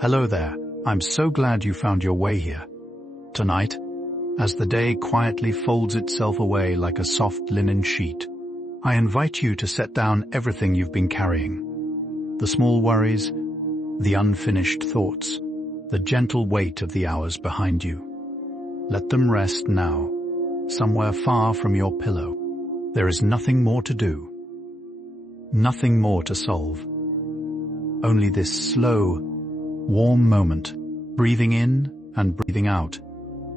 Hello there, I'm so glad you found your way here. Tonight, as the day quietly folds itself away like a soft linen sheet, I invite you to set down everything you've been carrying. The small worries, the unfinished thoughts, the gentle weight of the hours behind you. Let them rest now, somewhere far from your pillow. There is nothing more to do, nothing more to solve. Only this slow, warm moment, breathing in and breathing out,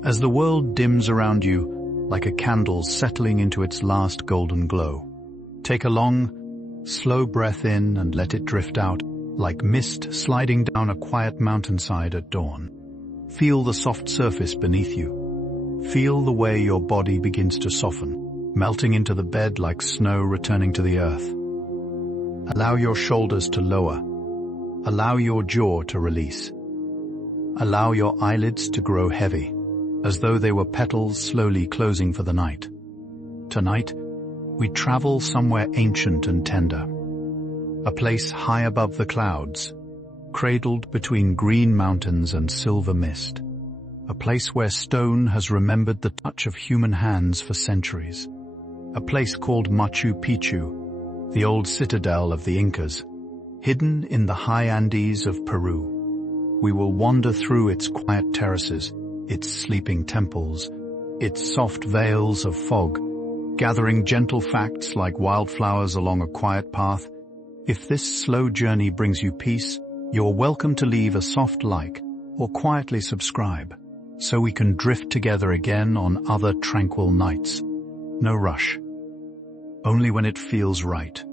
as the world dims around you like a candle settling into its last golden glow. Take a long, slow breath in and let it drift out like mist sliding down a quiet mountainside at dawn. Feel the soft surface beneath you. Feel the way your body begins to soften, melting into the bed like snow returning to the earth. Allow your shoulders to lower. Allow your jaw to release. Allow your eyelids to grow heavy, as though they were petals slowly closing for the night. Tonight, we travel somewhere ancient and tender. A place high above the clouds, cradled between green mountains and silver mist. A place where stone has remembered the touch of human hands for centuries. A place called Machu Picchu, the old citadel of the Incas, hidden in the high Andes of Peru. We will wander through its quiet terraces, its sleeping temples, its soft veils of fog, gathering gentle facts like wildflowers along a quiet path. If this slow journey brings you peace, you're welcome to leave a soft like or quietly subscribe, so we can drift together again on other tranquil nights. No rush. Only when it feels right.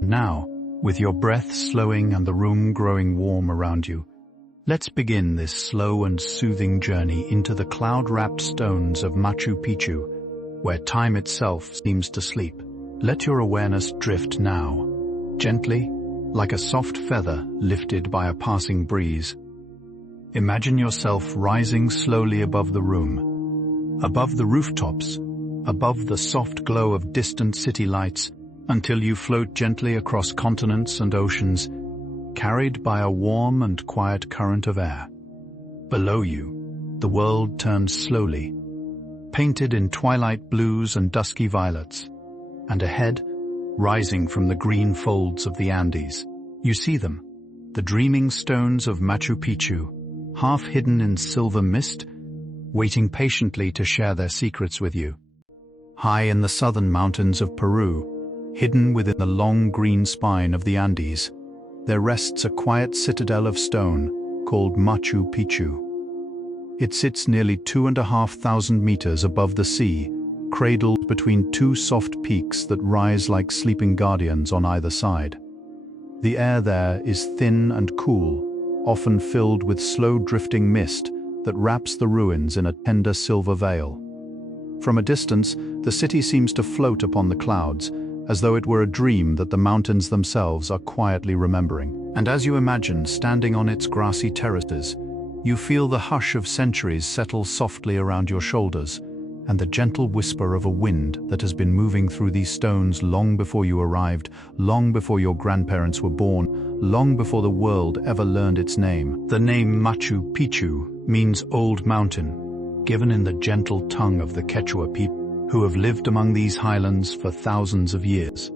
And now, with your breath slowing and the room growing warm around you, let's begin this slow and soothing journey into the cloud-wrapped stones of Machu Picchu, where time itself seems to sleep. Let your awareness drift now, gently, like a soft feather lifted by a passing breeze. Imagine yourself rising slowly above the room, above the rooftops, above the soft glow of distant city lights, until you float gently across continents and oceans, carried by a warm and quiet current of air. Below you, the world turns slowly, painted in twilight blues and dusky violets, and ahead, rising from the green folds of the Andes, you see them, the dreaming stones of Machu Picchu, half hidden in silver mist, waiting patiently to share their secrets with you. High in the southern mountains of Peru, hidden within the long green spine of the Andes, there rests a quiet citadel of stone called Machu Picchu. It sits nearly 2,500 meters above the sea, cradled between two soft peaks that rise like sleeping guardians on either side. The air there is thin and cool, often filled with slow drifting mist that wraps the ruins in a tender silver veil. From a distance, the city seems to float upon the clouds, as though it were a dream that the mountains themselves are quietly remembering. And as you imagine standing on its grassy terraces, you feel the hush of centuries settle softly around your shoulders, and the gentle whisper of a wind that has been moving through these stones long before you arrived, long before your grandparents were born, long before the world ever learned its name. The name Machu Picchu means old mountain, given in the gentle tongue of the Quechua people who have lived among these highlands for thousands of years.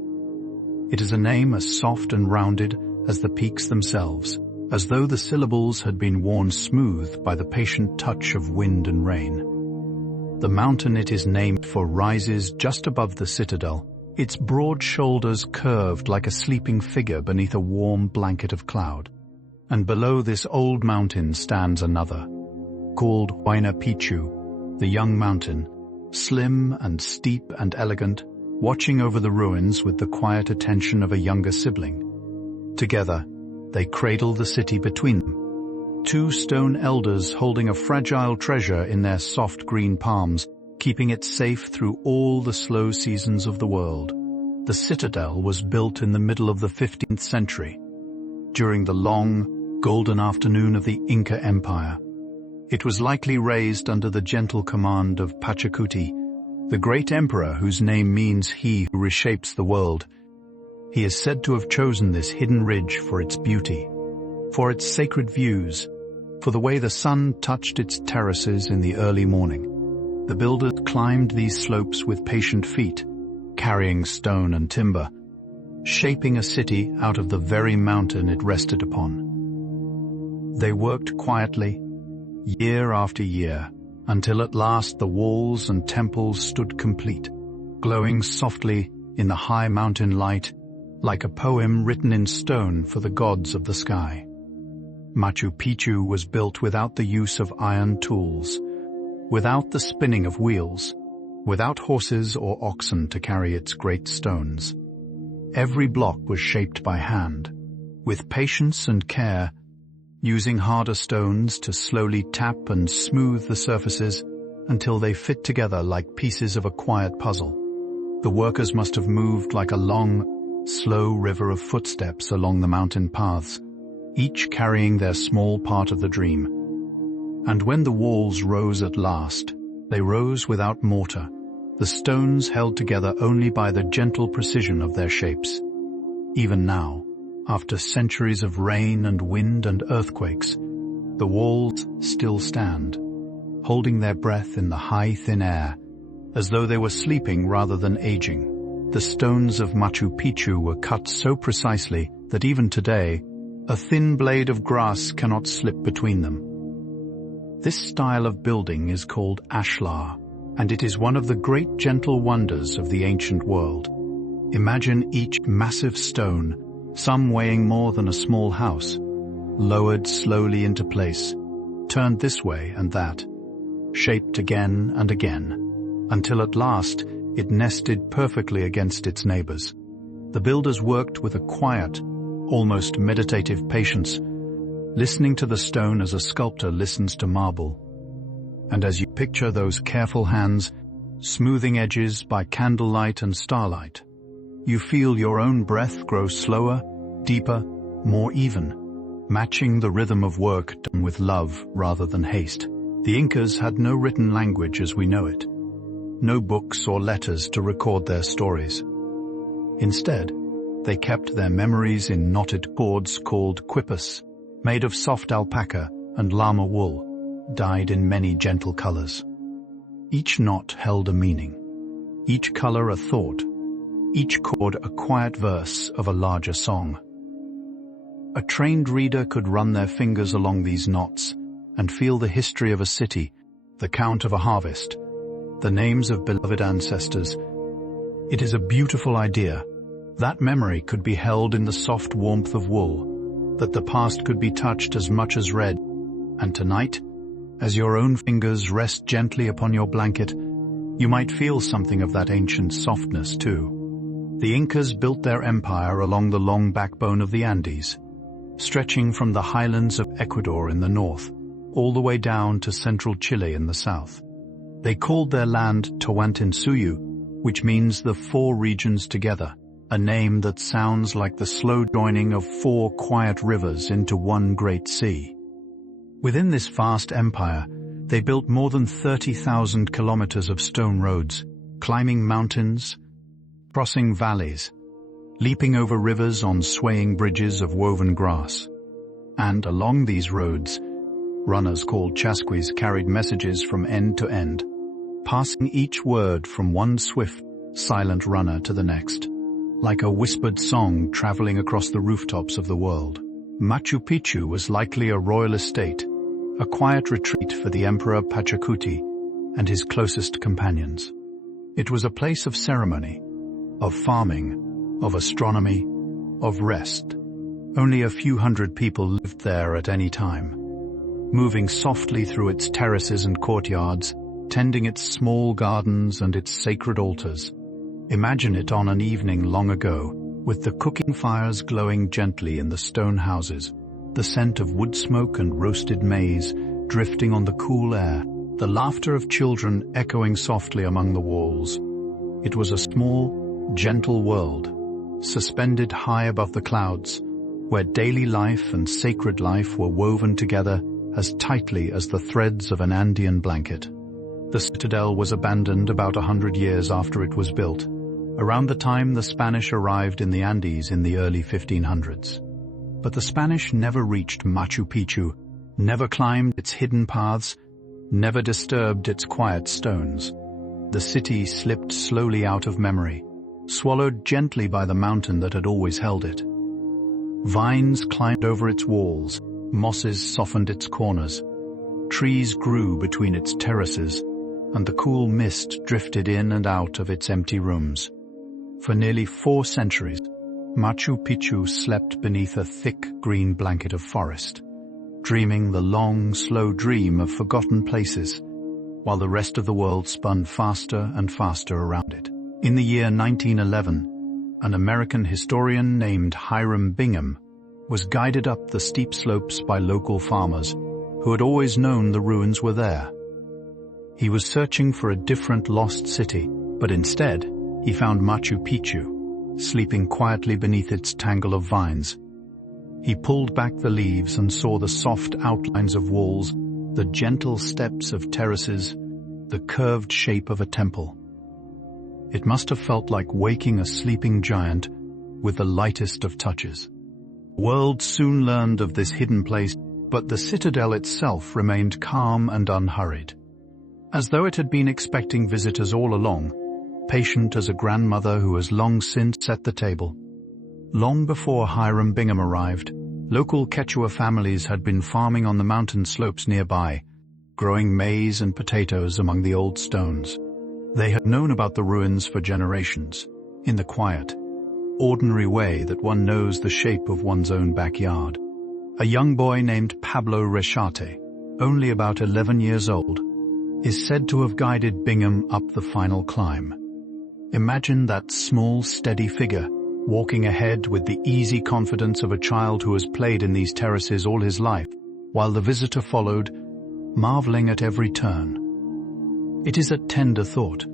It is a name as soft and rounded as the peaks themselves, as though the syllables had been worn smooth by the patient touch of wind and rain. The mountain it is named for rises just above the citadel, its broad shoulders curved like a sleeping figure beneath a warm blanket of cloud. And below this old mountain stands another, called Huayna Picchu, the young mountain, slim and steep and elegant, watching over the ruins with the quiet attention of a younger sibling. Together, they cradle the city between them, two stone elders holding a fragile treasure in their soft green palms, keeping it safe through all the slow seasons of the world. The citadel was built in the middle of the 15th century, during the long, golden afternoon of the Inca Empire. It was likely raised under the gentle command of Pachacuti, the great emperor whose name means he who reshapes the world. He is said to have chosen this hidden ridge for its beauty, for its sacred views, for the way the sun touched its terraces in the early morning. The builders climbed these slopes with patient feet, carrying stone and timber, shaping a city out of the very mountain it rested upon. They worked quietly, year after year, until at last the walls and temples stood complete, glowing softly in the high mountain light, like a poem written in stone for the gods of the sky. Machu Picchu was built without the use of iron tools, without the spinning of wheels, without horses or oxen to carry its great stones. Every block was shaped by hand, with patience and care, using harder stones to slowly tap and smooth the surfaces until they fit together like pieces of a quiet puzzle. The workers must have moved like a long, slow river of footsteps along the mountain paths, each carrying their small part of the dream. And when the walls rose at last, they rose without mortar, the stones held together only by the gentle precision of their shapes. Even now, after centuries of rain and wind and earthquakes, the walls still stand, holding their breath in the high, thin air, as though they were sleeping rather than aging. The stones of Machu Picchu were cut so precisely that even today, a thin blade of grass cannot slip between them. This style of building is called ashlar, and it is one of the great gentle wonders of the ancient world. Imagine each massive stone, some weighing more than a small house, lowered slowly into place, turned this way and that, shaped again and again, until at last it nested perfectly against its neighbors. The builders worked with a quiet, almost meditative patience, listening to the stone as a sculptor listens to marble. And as you picture those careful hands, smoothing edges by candlelight and starlight, you feel your own breath grow slower, deeper, more even, matching the rhythm of work done with love rather than haste. The Incas had no written language as we know it, no books or letters to record their stories. Instead, they kept their memories in knotted cords called quipas, made of soft alpaca and llama wool, dyed in many gentle colors. Each knot held a meaning, each color a thought, each chord a quiet verse of a larger song. A trained reader could run their fingers along these knots and feel the history of a city, the count of a harvest, the names of beloved ancestors. It is a beautiful idea. That memory could be held in the soft warmth of wool, that the past could be touched as much as read. And tonight, as your own fingers rest gently upon your blanket, you might feel something of that ancient softness too. The Incas built their empire along the long backbone of the Andes, stretching from the highlands of Ecuador in the north, all the way down to central Chile in the south. They called their land Tawantinsuyu, which means the four regions together, a name that sounds like the slow joining of four quiet rivers into one great sea. Within this vast empire, they built more than 30,000 kilometers of stone roads, climbing mountains, crossing valleys, leaping over rivers on swaying bridges of woven grass. And along these roads, runners called chasquis carried messages from end to end, passing each word from one swift, silent runner to the next, like a whispered song traveling across the rooftops of the world. Machu Picchu was likely a royal estate, a quiet retreat for the Emperor Pachacuti and his closest companions. It was a place of ceremony, of farming, of astronomy, of rest. Only a few hundred people lived there at any time, moving softly through its terraces and courtyards, tending its small gardens and its sacred altars. Imagine it on an evening long ago, with the cooking fires glowing gently in the stone houses, the scent of wood smoke and roasted maize drifting on the cool air, the laughter of children echoing softly among the walls. It was a small, gentle world, suspended high above the clouds, where daily life and sacred life were woven together as tightly as the threads of an Andean blanket. The citadel was abandoned about 100 years after it was built, around the time the Spanish arrived in the Andes in the early 1500s. But the Spanish never reached Machu Picchu, never climbed its hidden paths, never disturbed its quiet stones. The city slipped slowly out of memory, swallowed gently by the mountain that had always held it. Vines climbed over its walls, mosses softened its corners. Trees grew between its terraces, and the cool mist drifted in and out of its empty rooms. For nearly 4 centuries, Machu Picchu slept beneath a thick green blanket of forest, dreaming the long, slow dream of forgotten places, while the rest of the world spun faster and faster around it. In the year 1911, an American historian named Hiram Bingham was guided up the steep slopes by local farmers who had always known the ruins were there. He was searching for a different lost city, but instead he found Machu Picchu, sleeping quietly beneath its tangle of vines. He pulled back the leaves and saw the soft outlines of walls, the gentle steps of terraces, the curved shape of a temple. It must have felt like waking a sleeping giant with the lightest of touches. The world soon learned of this hidden place, but the citadel itself remained calm and unhurried, as though it had been expecting visitors all along, patient as a grandmother who has long since set the table. Long before Hiram Bingham arrived, local Quechua families had been farming on the mountain slopes nearby, growing maize and potatoes among the old stones. They had known about the ruins for generations, in the quiet, ordinary way that one knows the shape of one's own backyard. A young boy named Pablo Rechate, only about 11 years old, is said to have guided Bingham up the final climb. Imagine that small, steady figure, walking ahead with the easy confidence of a child who has played in these terraces all his life, while the visitor followed, marveling at every turn. It is a tender thought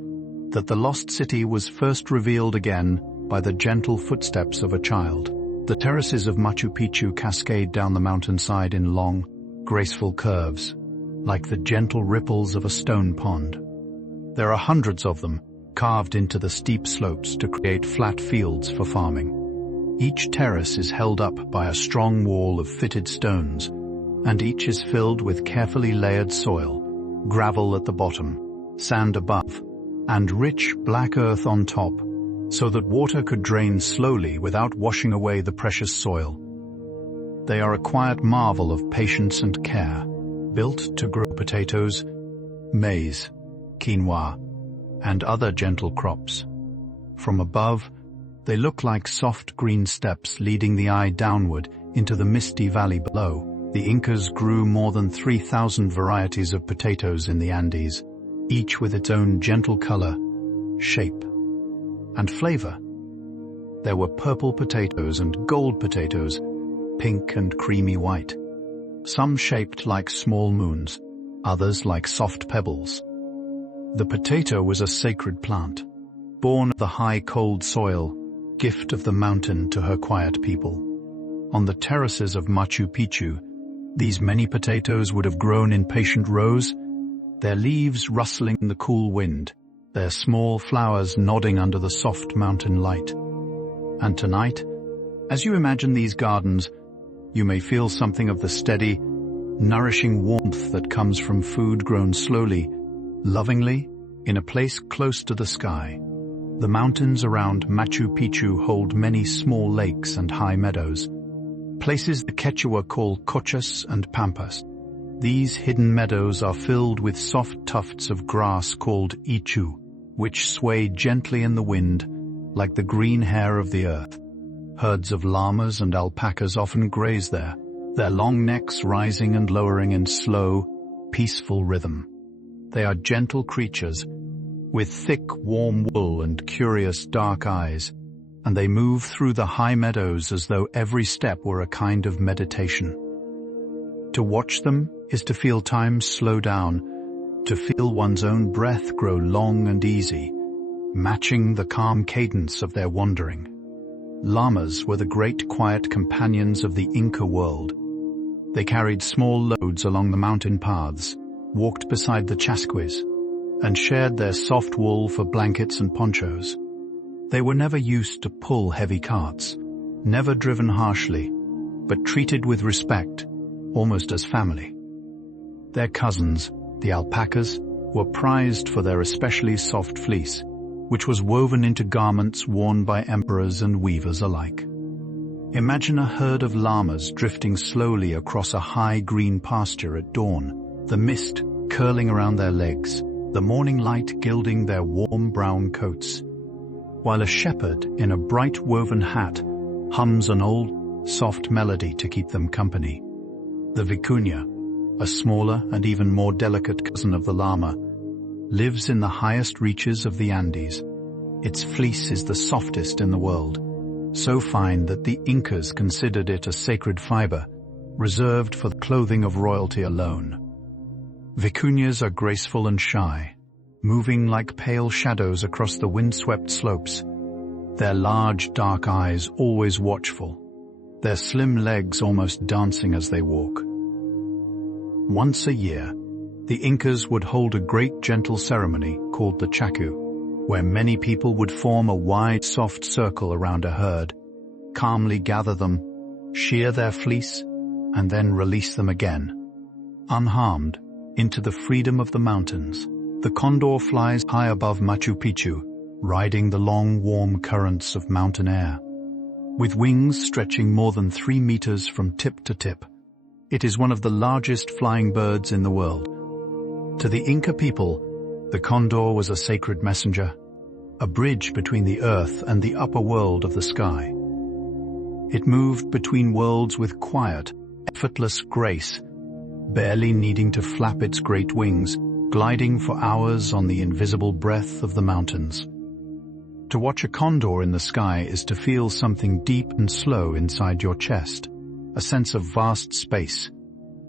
that the lost city was first revealed again by the gentle footsteps of a child. The terraces of Machu Picchu cascade down the mountainside in long, graceful curves, like the gentle ripples of a stone pond. There are hundreds of them, carved into the steep slopes to create flat fields for farming. Each terrace is held up by a strong wall of fitted stones, and each is filled with carefully layered soil, gravel at the bottom, sand above, and rich black earth on top, so that water could drain slowly without washing away the precious soil. They are a quiet marvel of patience and care, built to grow potatoes, maize, quinoa, and other gentle crops. From above, they look like soft green steps leading the eye downward into the misty valley below. The Incas grew more than 3,000 varieties of potatoes in the Andes, each with its own gentle color, shape, and flavor. There were purple potatoes and gold potatoes, pink and creamy white. Some shaped like small moons, others like soft pebbles. The potato was a sacred plant, born of the high cold soil, gift of the mountain to her quiet people. On the terraces of Machu Picchu, these many potatoes would have grown in patient rows, their leaves rustling in the cool wind, their small flowers nodding under the soft mountain light. And tonight, as you imagine these gardens, you may feel something of the steady, nourishing warmth that comes from food grown slowly, lovingly, in a place close to the sky. The mountains around Machu Picchu hold many small lakes and high meadows, places the Quechua call cochas and pampas. These hidden meadows are filled with soft tufts of grass called ichu, which sway gently in the wind like the green hair of the earth. Herds of llamas and alpacas often graze there, their long necks rising and lowering in slow, peaceful rhythm. They are gentle creatures, with thick, warm wool and curious dark eyes, and they move through the high meadows as though every step were a kind of meditation. To watch them is to feel time slow down, to feel one's own breath grow long and easy, matching the calm cadence of their wandering. Llamas were the great quiet companions of the Inca world. They carried small loads along the mountain paths, walked beside the chasquis, and shared their soft wool for blankets and ponchos. They were never used to pull heavy carts, never driven harshly, but treated with respect, almost as family. Their cousins, the alpacas, were prized for their especially soft fleece, which was woven into garments worn by emperors and weavers alike. Imagine a herd of llamas drifting slowly across a high green pasture at dawn, the mist curling around their legs, the morning light gilding their warm brown coats, while a shepherd in a bright woven hat hums an old, soft melody to keep them company. The vicuña, a smaller and even more delicate cousin of the llama, lives in the highest reaches of the Andes. Its fleece is the softest in the world, so fine that the Incas considered it a sacred fiber, reserved for the clothing of royalty alone. Vicuñas are graceful and shy, moving like pale shadows across the windswept slopes, their large dark eyes always watchful, their slim legs almost dancing as they walk. Once a year, the Incas would hold a great gentle ceremony called the chacu, where many people would form a wide, soft circle around a herd, calmly gather them, shear their fleece, and then release them again, unharmed, into the freedom of the mountains. The condor flies high above Machu Picchu, riding the long, warm currents of mountain air. With wings stretching more than 3 meters from tip to tip, it is one of the largest flying birds in the world. To the Inca people, the condor was a sacred messenger, a bridge between the earth and the upper world of the sky. It moved between worlds with quiet, effortless grace, barely needing to flap its great wings, gliding for hours on the invisible breath of the mountains. To watch a condor in the sky is to feel something deep and slow inside your chest, a sense of vast space,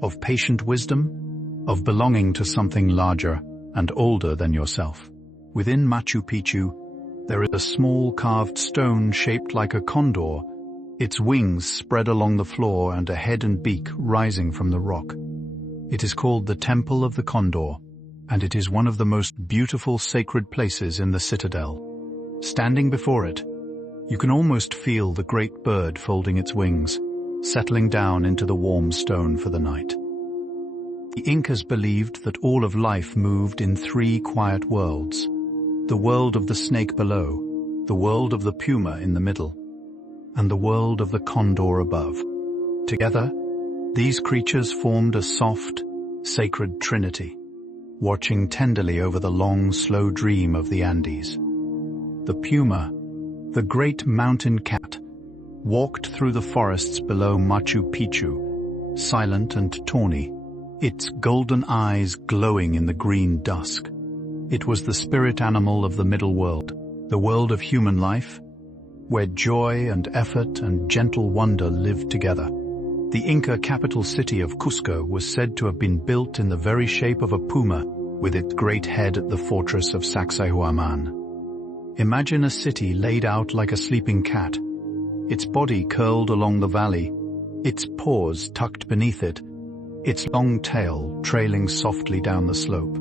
of patient wisdom, of belonging to something larger and older than yourself. Within Machu Picchu, there is a small carved stone shaped like a condor, its wings spread along the floor and a head and beak rising from the rock. It is called the Temple of the Condor, and it is one of the most beautiful sacred places in the citadel. Standing before it, you can almost feel the great bird folding its wings, settling down into the warm stone for the night. The Incas believed that all of life moved in 3 quiet worlds: the world of the snake below, the world of the puma in the middle, and the world of the condor above. Together, these creatures formed a soft, sacred trinity, watching tenderly over the long, slow dream of the Andes. The puma, the great mountain cat, walked through the forests below Machu Picchu, silent and tawny, its golden eyes glowing in the green dusk. It was the spirit animal of the middle world, the world of human life, where joy and effort and gentle wonder lived together. The Inca capital city of Cusco was said to have been built in the very shape of a puma, with its great head at the fortress of Sacsayhuaman. Imagine a city laid out like a sleeping cat, its body curled along the valley, its paws tucked beneath it, its long tail trailing softly down the slope.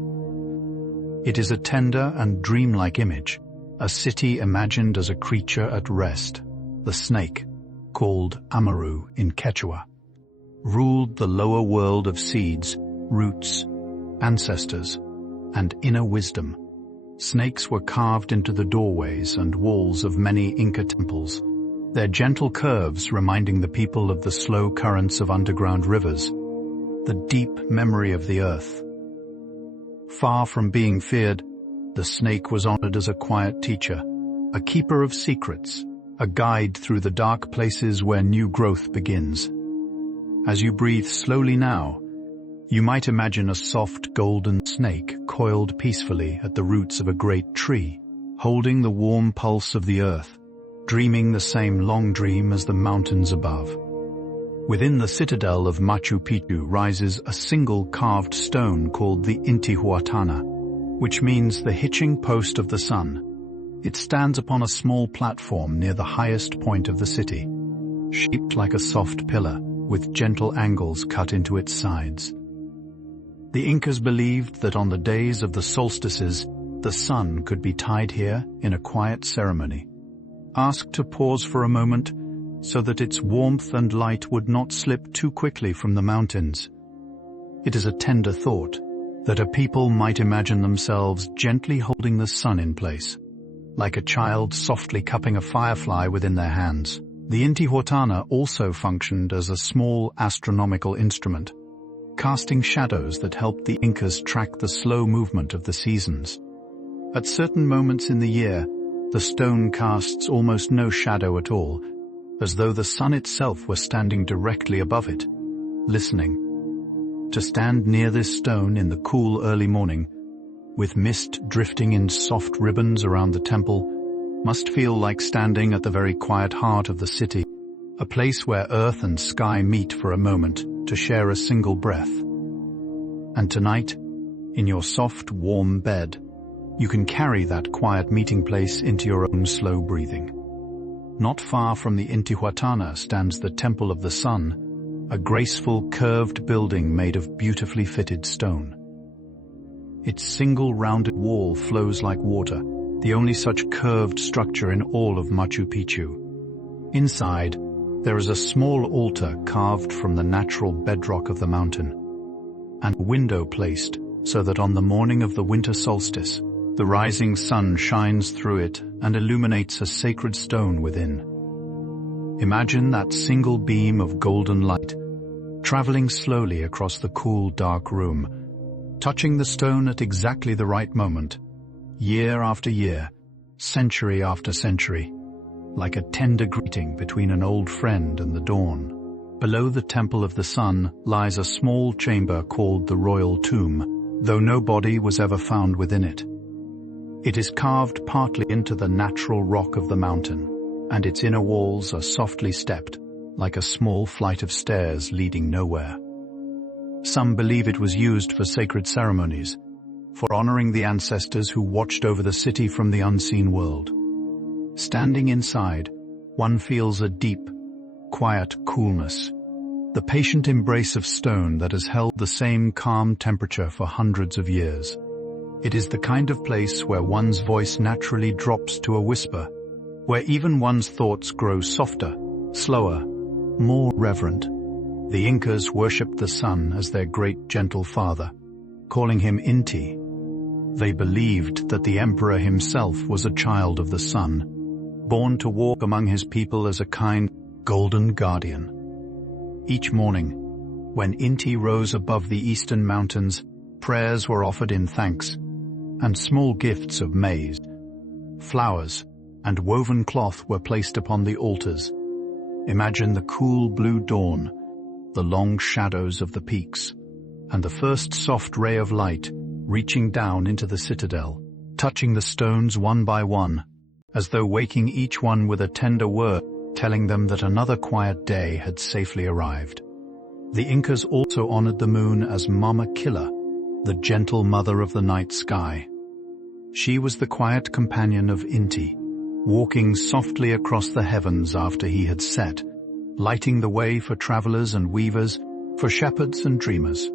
It is a tender and dreamlike image, a city imagined as a creature at rest. The snake, called Amaru in Quechua, ruled the lower world of seeds, roots, ancestors, and inner wisdom. Snakes were carved into the doorways and walls of many Inca temples, their gentle curves reminding the people of the slow currents of underground rivers, the deep memory of the earth. Far from being feared, the snake was honored as a quiet teacher, a keeper of secrets, a guide through the dark places where new growth begins. As you breathe slowly now, you might imagine a soft golden snake coiled peacefully at the roots of a great tree, holding the warm pulse of the earth, dreaming the same long dream as the mountains above. Within the citadel of Machu Picchu rises a single carved stone called the Intihuatana, which means the hitching post of the sun. It stands upon a small platform near the highest point of the city, shaped like a soft pillar, with gentle angles cut into its sides. The Incas believed that on the days of the solstices, the sun could be tied here in a quiet ceremony. Asked to pause for a moment, so that its warmth and light would not slip too quickly from the mountains. It is a tender thought that a people might imagine themselves gently holding the sun in place, like a child softly cupping a firefly within their hands. The Intihuatana also functioned as a small astronomical instrument, casting shadows that helped the Incas track the slow movement of the seasons. At certain moments in the year, the stone casts almost no shadow at all, as though the sun itself were standing directly above it, listening. To stand near this stone in the cool early morning, with mist drifting in soft ribbons around the temple, must feel like standing at the very quiet heart of the city, a place where earth and sky meet for a moment to share a single breath. And tonight, in your soft, warm bed, you can carry that quiet meeting place into your own slow breathing. Not far from the Intihuatana stands the Temple of the Sun, a graceful, curved building made of beautifully fitted stone. Its single rounded wall flows like water, the only such curved structure in all of Machu Picchu. Inside, there is a small altar carved from the natural bedrock of the mountain, and a window placed so that on the morning of the winter solstice, the rising sun shines through it and illuminates a sacred stone within. Imagine that single beam of golden light, traveling slowly across the cool, dark room, touching the stone at exactly the right moment, year after year, century after century, like a tender greeting between an old friend and the dawn. Below the Temple of the Sun lies a small chamber called the Royal Tomb, though no body was ever found within it. It is carved partly into the natural rock of the mountain, and its inner walls are softly stepped, like a small flight of stairs leading nowhere. Some believe it was used for sacred ceremonies, for honoring the ancestors who watched over the city from the unseen world. Standing inside, one feels a deep, quiet coolness, the patient embrace of stone that has held the same calm temperature for hundreds of years. It is the kind of place where one's voice naturally drops to a whisper, where even one's thoughts grow softer, slower, more reverent. The Incas worshipped the sun as their great gentle father, calling him Inti. They believed that the emperor himself was a child of the sun, born to walk among his people as a kind, golden guardian. Each morning, when Inti rose above the eastern mountains, prayers were offered in thanks, and small gifts of maize, flowers, and woven cloth were placed upon the altars. Imagine the cool blue dawn, the long shadows of the peaks, and the first soft ray of light reaching down into the citadel, touching the stones one by one, as though waking each one with a tender word, telling them that another quiet day had safely arrived. The Incas also honored the moon as Mama Killa, the gentle mother of the night sky. She was the quiet companion of Inti, walking softly across the heavens after he had set, lighting the way for travelers and weavers, for shepherds and dreamers.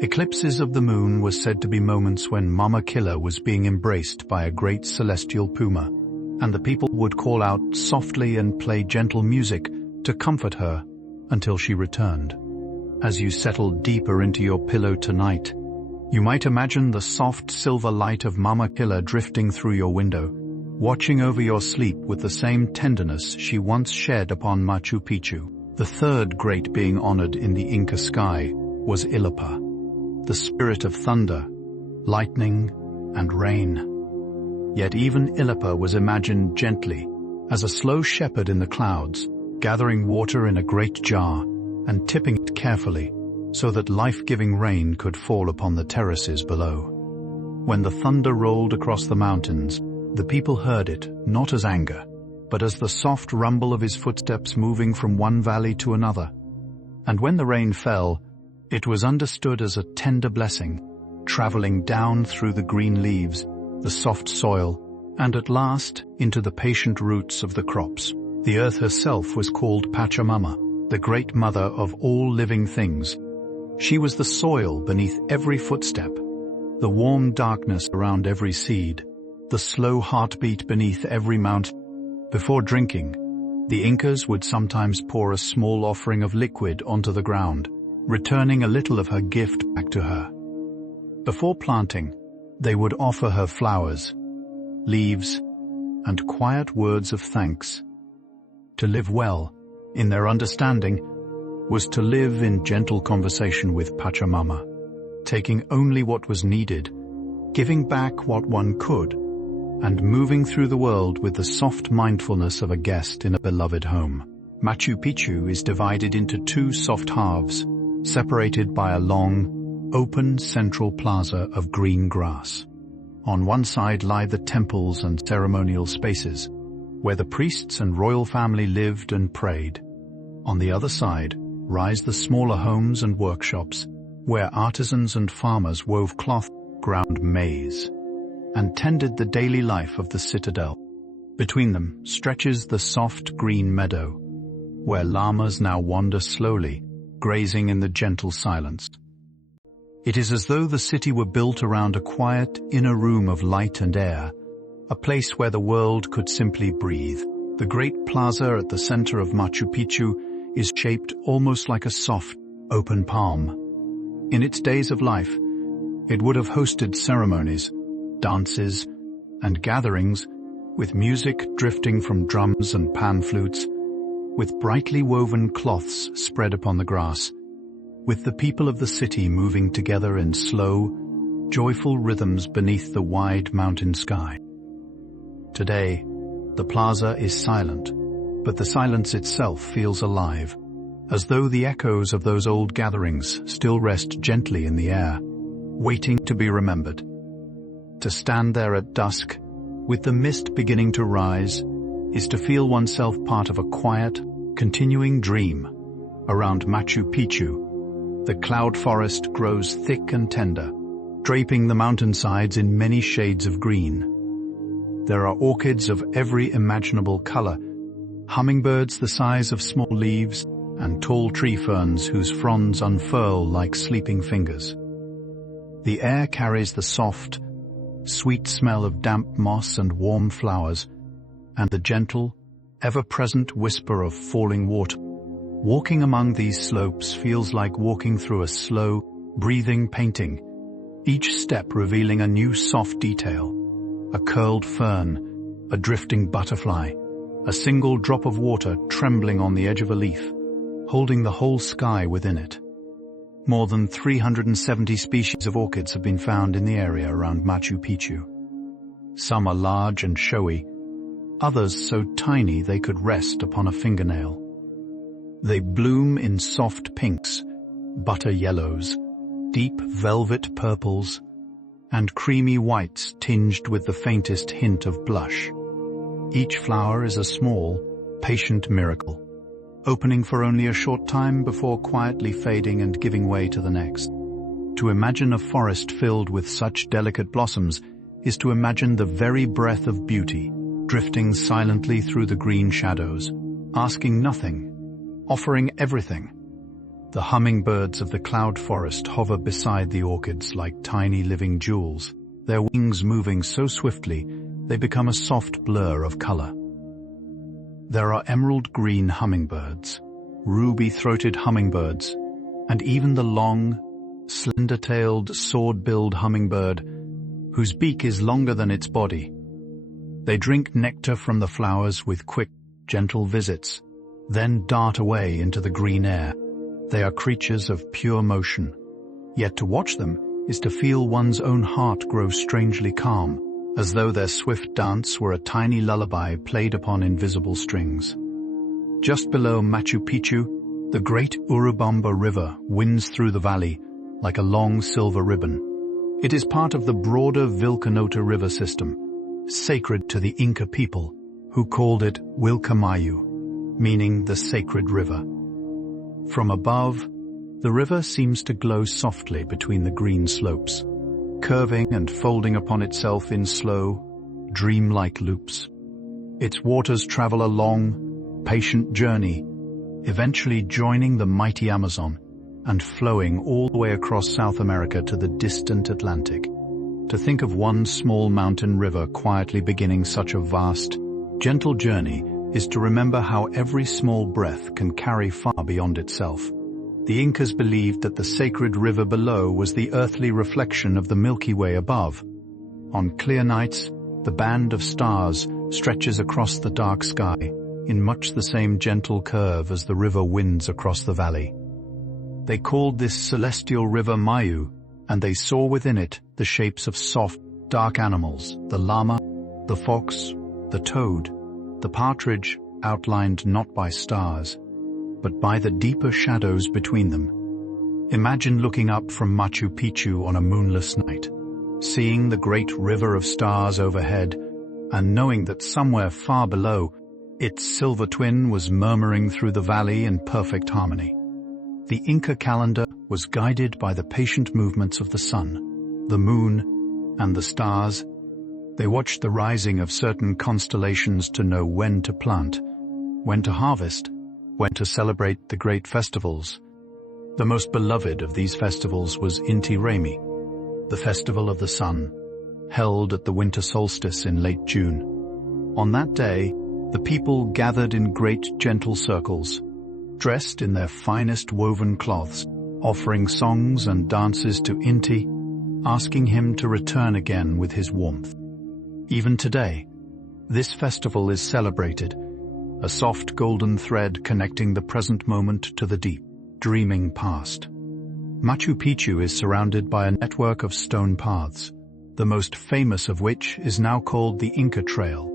Eclipses of the moon were said to be moments when Mama Killa was being embraced by a great celestial puma, and the people would call out softly and play gentle music to comfort her until she returned. As you settled deeper into your pillow tonight, you might imagine the soft silver light of Mama Killa drifting through your window, watching over your sleep with the same tenderness she once shed upon Machu Picchu. The third great being honored in the Inca sky was Illapa, the spirit of thunder, lightning, and rain. Yet even Illapa was imagined gently as a slow shepherd in the clouds, gathering water in a great jar and tipping it carefully so that life-giving rain could fall upon the terraces below. When the thunder rolled across the mountains, the people heard it not as anger, but as the soft rumble of his footsteps moving from one valley to another. And when the rain fell, it was understood as a tender blessing, traveling down through the green leaves, the soft soil, and at last into the patient roots of the crops. The earth herself was called Pachamama, the great mother of all living things. She was the soil beneath every footstep, the warm darkness around every seed, the slow heartbeat beneath every mountain. Before drinking, The Incas would sometimes pour a small offering of liquid onto the ground, returning a little of her gift back to her. Before planting, they would offer her flowers, leaves, and quiet words of thanks. To live well, in their understanding, was to live in gentle conversation with Pachamama, taking only what was needed, giving back what one could, and moving through the world with the soft mindfulness of a guest in a beloved home. Machu Picchu is divided into two soft halves, separated by a long, open central plaza of green grass. On one side lie the temples and ceremonial spaces, where the priests and royal family lived and prayed. On the other side rise the smaller homes and workshops, where artisans and farmers wove cloth, ground maize, and tended the daily life of the citadel. Between them stretches the soft green meadow, where llamas now wander slowly, grazing in the gentle silence. It is as though the city were built around a quiet inner room of light and air, a place where the world could simply breathe. The great plaza at the center of Machu Picchu is shaped almost like a soft, open palm. In its days of life, it would have hosted ceremonies, dances, and gatherings, with music drifting from drums and pan flutes, with brightly woven cloths spread upon the grass, with the people of the city moving together in slow, joyful rhythms beneath the wide mountain sky. Today, the plaza is silent, but the silence itself feels alive, as though the echoes of those old gatherings still rest gently in the air, waiting to be remembered. To stand there at dusk, with the mist beginning to rise, is to feel oneself part of a quiet, continuing dream. Around Machu Picchu, the cloud forest grows thick and tender, draping the mountainsides in many shades of green. There are orchids of every imaginable color, hummingbirds the size of small leaves, and tall tree ferns whose fronds unfurl like sleeping fingers. The air carries the soft, sweet smell of damp moss and warm flowers, and the gentle, ever-present whisper of falling water. Walking among these slopes feels like walking through a slow, breathing painting, each step revealing a new soft detail. A curled fern, a drifting butterfly, a single drop of water trembling on the edge of a leaf, holding the whole sky within it. More than 370 species of orchids have been found in the area around Machu Picchu. Some are large and showy, others so tiny they could rest upon a fingernail. They bloom in soft pinks, butter yellows, deep velvet purples, and creamy whites tinged with the faintest hint of blush. Each flower is a small, patient miracle, opening for only a short time before quietly fading and giving way to the next. To imagine a forest filled with such delicate blossoms is to imagine the very breath of beauty, drifting silently through the green shadows, asking nothing, offering everything. The hummingbirds of the cloud forest hover beside the orchids like tiny living jewels, their wings moving so swiftly they become a soft blur of color. There are emerald green hummingbirds, ruby-throated hummingbirds, and even the long, slender-tailed, sword-billed hummingbird, whose beak is longer than its body. They drink nectar from the flowers with quick, gentle visits, then dart away into the green air. They are creatures of pure motion, yet to watch them is to feel one's own heart grow strangely calm, as though their swift dance were a tiny lullaby played upon invisible strings. Just below Machu Picchu, the great Urubamba River winds through the valley like a long silver ribbon. It is part of the broader Vilcanota River system, sacred to the Inca people, who called it Wilcamayu, meaning the sacred river. From above, the river seems to glow softly between the green slopes, curving and folding upon itself in slow, dreamlike loops. Its waters travel a long, patient journey, eventually joining the mighty Amazon and flowing all the way across South America to the distant Atlantic. To think of one small mountain river quietly beginning such a vast, gentle journey is to remember how every small breath can carry far beyond itself. The Incas believed that the sacred river below was the earthly reflection of the Milky Way above. On clear nights, the band of stars stretches across the dark sky in much the same gentle curve as the river winds across the valley. They called this celestial river Mayu, and they saw within it the shapes of soft, dark animals, the llama, the fox, the toad, the partridge, outlined not by stars, but by the deeper shadows between them. Imagine looking up from Machu Picchu on a moonless night, seeing the great river of stars overhead, and knowing that somewhere far below, its silver twin was murmuring through the valley in perfect harmony. The Inca calendar was guided by the patient movements of the sun, the moon, and the stars. They watched the rising of certain constellations to know when to plant, when to harvest, when to celebrate the great festivals. The most beloved of these festivals was Inti Raymi, the festival of the sun, held at the winter solstice in late June. On that day, the people gathered in great gentle circles, dressed in their finest woven cloths, offering songs and dances to Inti, asking him to return again with his warmth. Even today, this festival is celebrated, a soft golden thread connecting the present moment to the deep, dreaming past. Machu Picchu is surrounded by a network of stone paths, the most famous of which is now called the Inca Trail.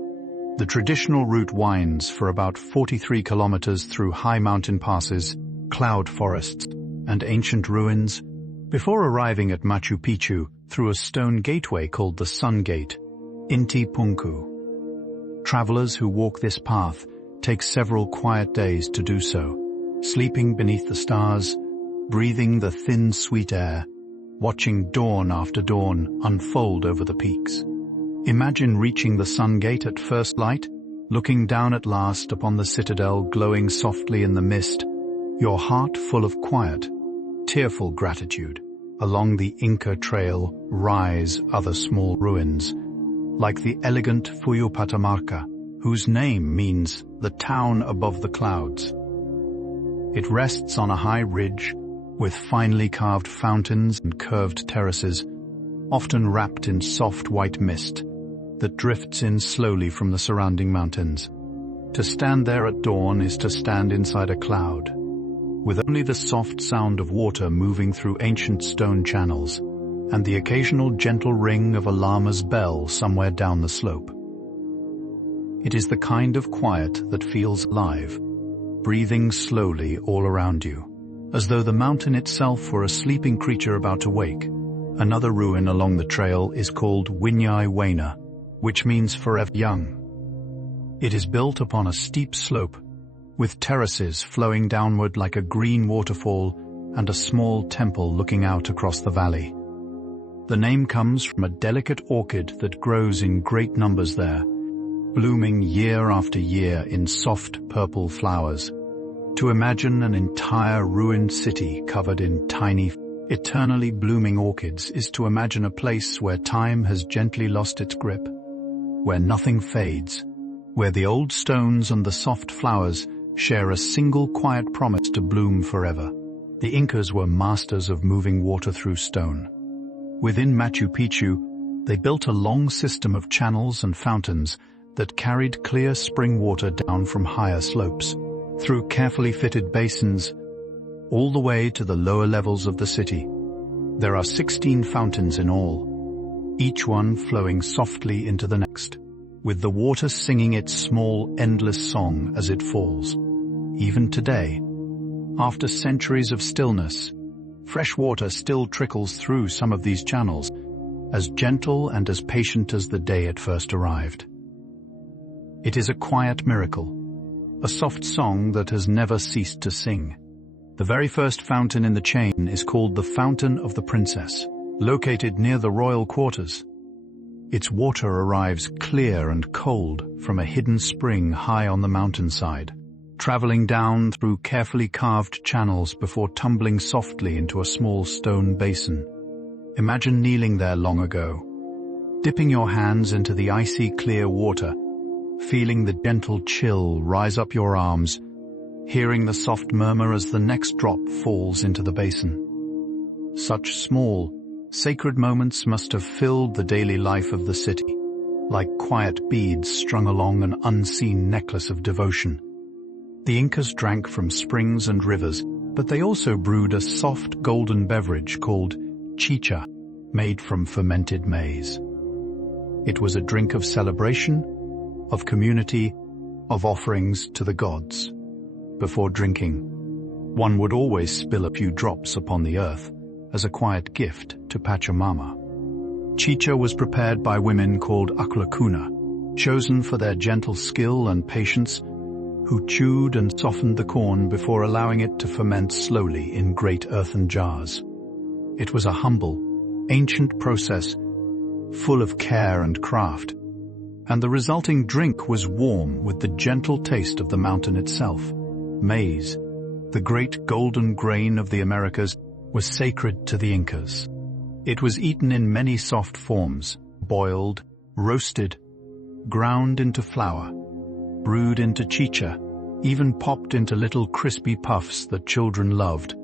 The traditional route winds for about 43 kilometers through high mountain passes, cloud forests, and ancient ruins, before arriving at Machu Picchu through a stone gateway called the Sun Gate, Inti Punku. Travelers who walk this path take several quiet days to do so, sleeping beneath the stars, breathing the thin, sweet air, watching dawn after dawn unfold over the peaks. Imagine reaching the Sun Gate at first light, looking down at last upon the citadel glowing softly in the mist, your heart full of quiet, tearful gratitude. Along the Inca Trail rise other small ruins, like the elegant Fuyupatamarca, whose name means the town above the clouds. It rests on a high ridge, with finely carved fountains and curved terraces, often wrapped in soft white mist that drifts in slowly from the surrounding mountains. To stand there at dawn is to stand inside a cloud, with only the soft sound of water moving through ancient stone channels, and the occasional gentle ring of a llama's bell somewhere down the slope. It is the kind of quiet that feels alive, breathing slowly all around you, as though the mountain itself were a sleeping creature about to wake. Another ruin along the trail is called Winyai Waina, which means forever young. It is built upon a steep slope, with terraces flowing downward like a green waterfall and a small temple looking out across the valley. The name comes from a delicate orchid that grows in great numbers there, blooming year after year in soft purple flowers. To imagine an entire ruined city covered in tiny, eternally blooming orchids is to imagine a place where time has gently lost its grip, where nothing fades, where the old stones and the soft flowers share a single quiet promise to bloom forever. The Incas were masters of moving water through stone. Within Machu Picchu, they built a long system of channels and fountains that carried clear spring water down from higher slopes, through carefully fitted basins, all the way to the lower levels of the city. There are 16 fountains in all, each one flowing softly into the next, with the water singing its small, endless song as it falls. Even today, after centuries of stillness, fresh water still trickles through some of these channels, as gentle and as patient as the day it first arrived. It is a quiet miracle, a soft song that has never ceased to sing. The very first fountain in the chain is called the Fountain of the Princess, located near the royal quarters. Its water arrives clear and cold from a hidden spring high on the mountainside, traveling down through carefully carved channels before tumbling softly into a small stone basin. Imagine kneeling there long ago, dipping your hands into the icy clear water, feeling the gentle chill rise up your arms, hearing the soft murmur as the next drop falls into the basin. Such small, sacred moments must have filled the daily life of the city, like quiet beads strung along an unseen necklace of devotion. The Incas drank from springs and rivers, but they also brewed a soft golden beverage called chicha, made from fermented maize. It was a drink of celebration, of community, of offerings to the gods. Before drinking, one would always spill a few drops upon the earth as a quiet gift to Pachamama. Chicha was prepared by women called aklakuna, chosen for their gentle skill and patience, who chewed and softened the corn before allowing it to ferment slowly in great earthen jars. It was a humble, ancient process, full of care and craft, and the resulting drink was warm with the gentle taste of the mountain itself. Maize, the great golden grain of the Americas, was sacred to the Incas. It was eaten in many soft forms, boiled, roasted, ground into flour, brewed into chicha, even popped into little crispy puffs that children loved.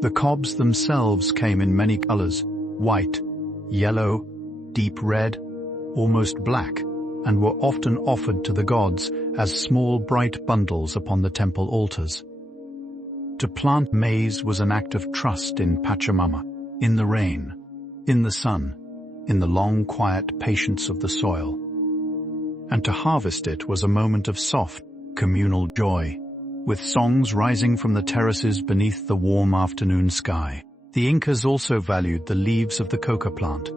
The cobs themselves came in many colors: white, yellow, deep red, almost black, and were often offered to the gods as small bright bundles upon the temple altars. To plant maize was an act of trust in Pachamama, in the rain, in the sun, in the long quiet patience of the soil. And to harvest it was a moment of soft, communal joy, with songs rising from the terraces beneath the warm afternoon sky. The Incas also valued the leaves of the coca plant,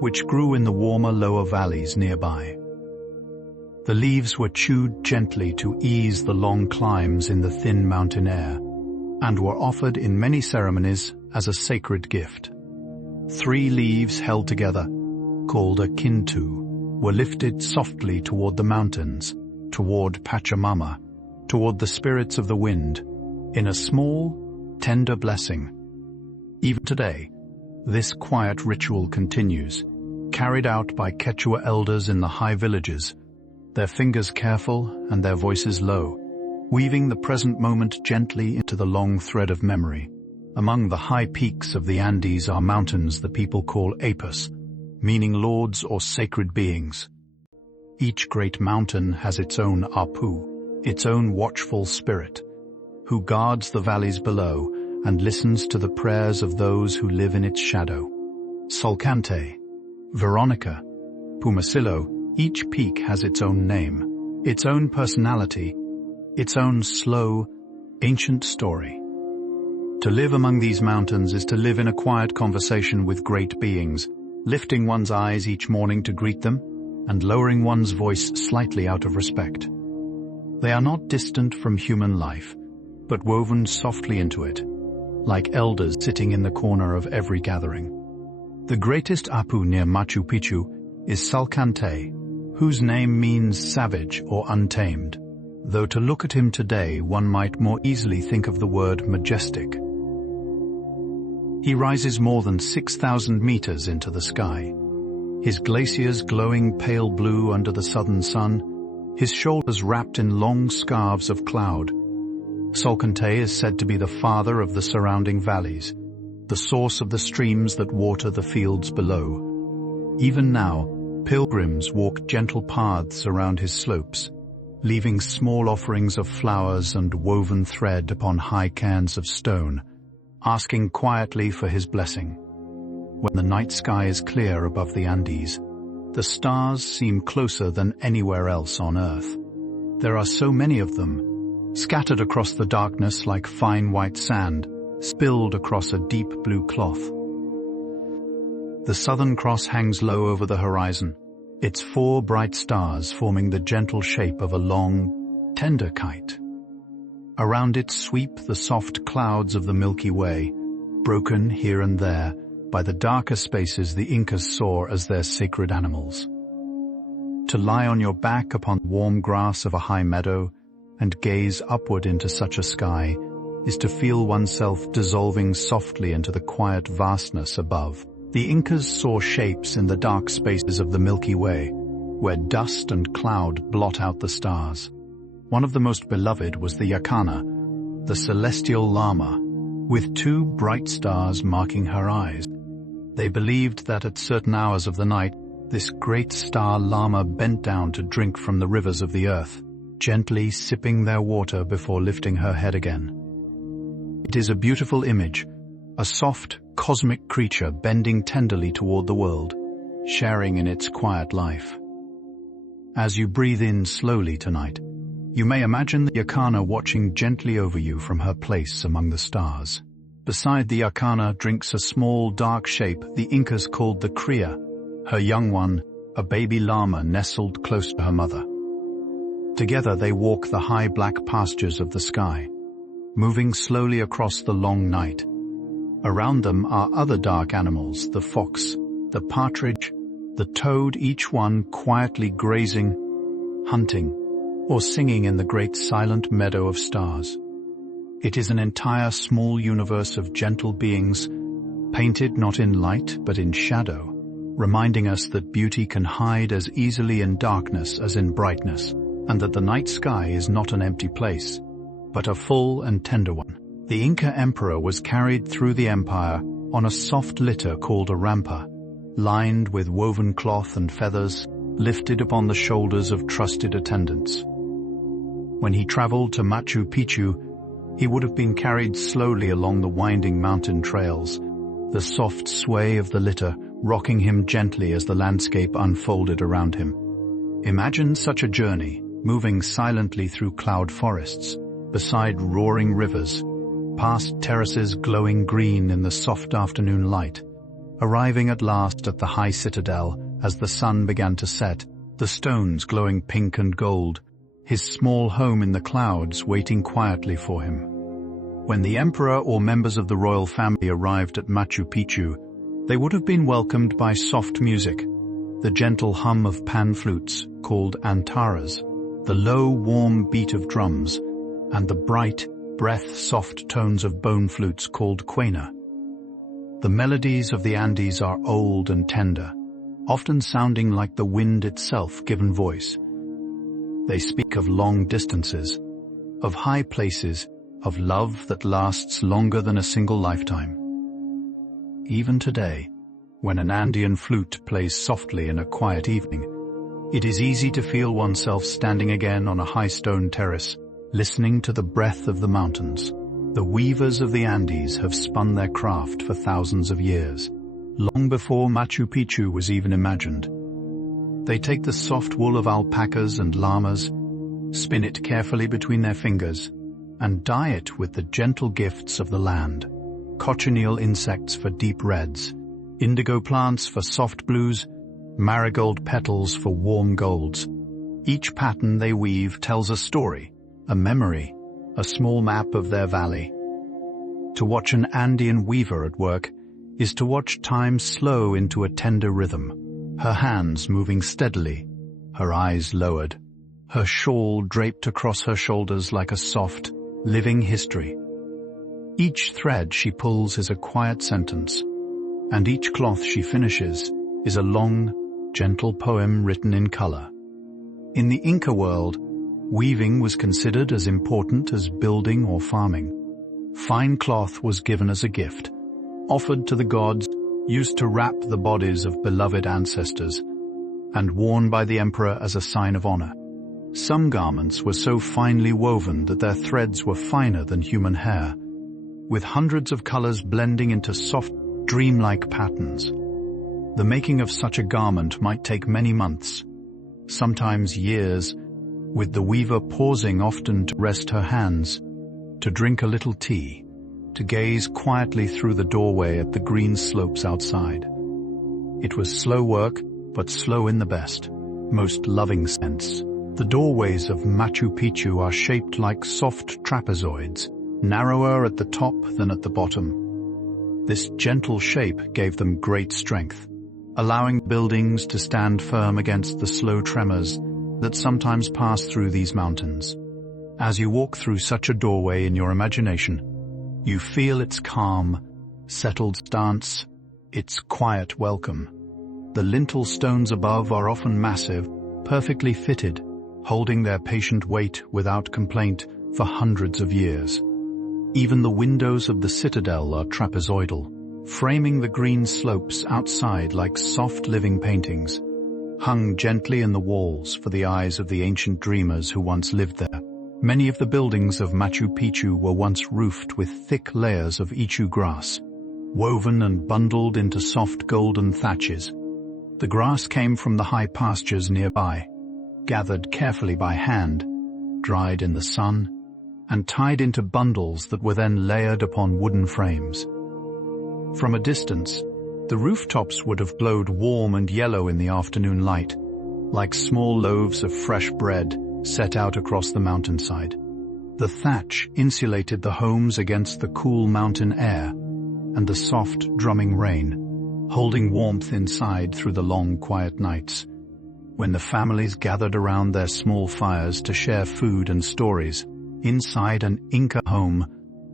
which grew in the warmer lower valleys nearby. The leaves were chewed gently to ease the long climbs in the thin mountain air, and were offered in many ceremonies as a sacred gift. 3 leaves held together, called a kintu, were lifted softly toward the mountains, toward Pachamama, toward the spirits of the wind, in a small, tender blessing. Even today, this quiet ritual continues, carried out by Quechua elders in the high villages, their fingers careful and their voices low, weaving the present moment gently into the long thread of memory. Among the high peaks of the Andes are mountains the people call apus, meaning lords or sacred beings. Each great mountain has its own apu, its own watchful spirit, who guards the valleys below and listens to the prayers of those who live in its shadow. Solcante, Veronica, Pumasillo, each peak has its own name, its own personality, its own slow, ancient story. To live among these mountains is to live in a quiet conversation with great beings, lifting one's eyes each morning to greet them, and lowering one's voice slightly out of respect. They are not distant from human life, but woven softly into it, like elders sitting in the corner of every gathering. The greatest apu near Machu Picchu is Salcante, whose name means savage or untamed, though to look at him today one might more easily think of the word majestic. He rises more than 6,000 meters into the sky, his glaciers glowing pale blue under the southern sun, his shoulders wrapped in long scarves of cloud. Salcante is said to be the father of the surrounding valleys, the source of the streams that water the fields below. Even now, pilgrims walk gentle paths around his slopes, leaving small offerings of flowers and woven thread upon high cairns of stone, asking quietly for his blessing. When the night sky is clear above the Andes, the stars seem closer than anywhere else on Earth. There are so many of them, scattered across the darkness like fine white sand, spilled across a deep blue cloth. The Southern Cross hangs low over the horizon, its 4 bright stars forming the gentle shape of a long, tender kite. Around it sweep the soft clouds of the Milky Way, broken here and there by the darker spaces the Incas saw as their sacred animals. To lie on your back upon warm grass of a high meadow and gaze upward into such a sky is to feel oneself dissolving softly into the quiet vastness above. The Incas saw shapes in the dark spaces of the Milky Way, where dust and cloud blot out the stars. One of the most beloved was the Yacana, the celestial llama, with two bright stars marking her eyes. They believed that at certain hours of the night, this great star llama bent down to drink from the rivers of the earth, gently sipping their water before lifting her head again. It is a beautiful image, a soft, cosmic creature bending tenderly toward the world, sharing in its quiet life. As you breathe in slowly tonight, you may imagine the Yacana watching gently over you from her place among the stars. Beside the Yacana drinks a small dark shape the Incas called the cria, her young one, a baby llama nestled close to her mother. Together they walk the high black pastures of the sky, moving slowly across the long night. Around them are other dark animals, the fox, the partridge, the toad, each one quietly grazing, hunting, or singing in the great silent meadow of stars. It is an entire small universe of gentle beings, painted not in light but in shadow, reminding us that beauty can hide as easily in darkness as in brightness, and that the night sky is not an empty place, but a full and tender one. The Inca emperor was carried through the empire on a soft litter called a rampa, lined with woven cloth and feathers, lifted upon the shoulders of trusted attendants. When he traveled to Machu Picchu, he would have been carried slowly along the winding mountain trails, the soft sway of the litter rocking him gently as the landscape unfolded around him. Imagine such a journey, moving silently through cloud forests, beside roaring rivers, past terraces glowing green in the soft afternoon light, arriving at last at the high citadel as the sun began to set, the stones glowing pink and gold, his small home in the clouds waiting quietly for him. When the emperor or members of the royal family arrived at Machu Picchu, they would have been welcomed by soft music, the gentle hum of pan flutes called antaras, the low, warm beat of drums, and the bright, breath-soft tones of bone flutes called quena. The melodies of the Andes are old and tender, often sounding like the wind itself given voice. They speak of long distances, of high places, of love that lasts longer than a single lifetime. Even today, when an Andean flute plays softly in a quiet evening, it is easy to feel oneself standing again on a high stone terrace, listening to the breath of the mountains. The weavers of the Andes have spun their craft for thousands of years, long before Machu Picchu was even imagined. They take the soft wool of alpacas and llamas, spin it carefully between their fingers, and dye it with the gentle gifts of the land. Cochineal insects for deep reds, indigo plants for soft blues, marigold petals for warm golds. Each pattern they weave tells a story, a memory, a small map of their valley. To watch an Andean weaver at work is to watch time slow into a tender rhythm, her hands moving steadily, her eyes lowered, her shawl draped across her shoulders like a soft, living history. Each thread she pulls is a quiet sentence, and each cloth she finishes is a long, gentle poem written in color. In the Inca world, weaving was considered as important as building or farming. Fine cloth was given as a gift, offered to the gods, used to wrap the bodies of beloved ancestors, and worn by the emperor as a sign of honor. Some garments were so finely woven that their threads were finer than human hair, with hundreds of colors blending into soft, dreamlike patterns. The making of such a garment might take many months, sometimes years, with the weaver pausing often to rest her hands, to drink a little tea, to gaze quietly through the doorway at the green slopes outside. It was slow work, but slow in the best, most loving sense. The doorways of Machu Picchu are shaped like soft trapezoids, narrower at the top than at the bottom. This gentle shape gave them great strength, allowing buildings to stand firm against the slow tremors that sometimes pass through these mountains. As you walk through such a doorway in your imagination, you feel its calm, settled stance, its quiet welcome. The lintel stones above are often massive, perfectly fitted, holding their patient weight without complaint for hundreds of years. Even the windows of the citadel are trapezoidal, framing the green slopes outside like soft living paintings, hung gently in the walls for the eyes of the ancient dreamers who once lived there. Many of the buildings of Machu Picchu were once roofed with thick layers of ichu grass, woven and bundled into soft golden thatches. The grass came from the high pastures nearby, gathered carefully by hand, dried in the sun, and tied into bundles that were then layered upon wooden frames. From a distance, the rooftops would have glowed warm and yellow in the afternoon light, like small loaves of fresh bread set out across the mountainside. The thatch insulated the homes against the cool mountain air and the soft drumming rain, holding warmth inside through the long quiet nights, when the families gathered around their small fires to share food and stories. Inside an Inca home,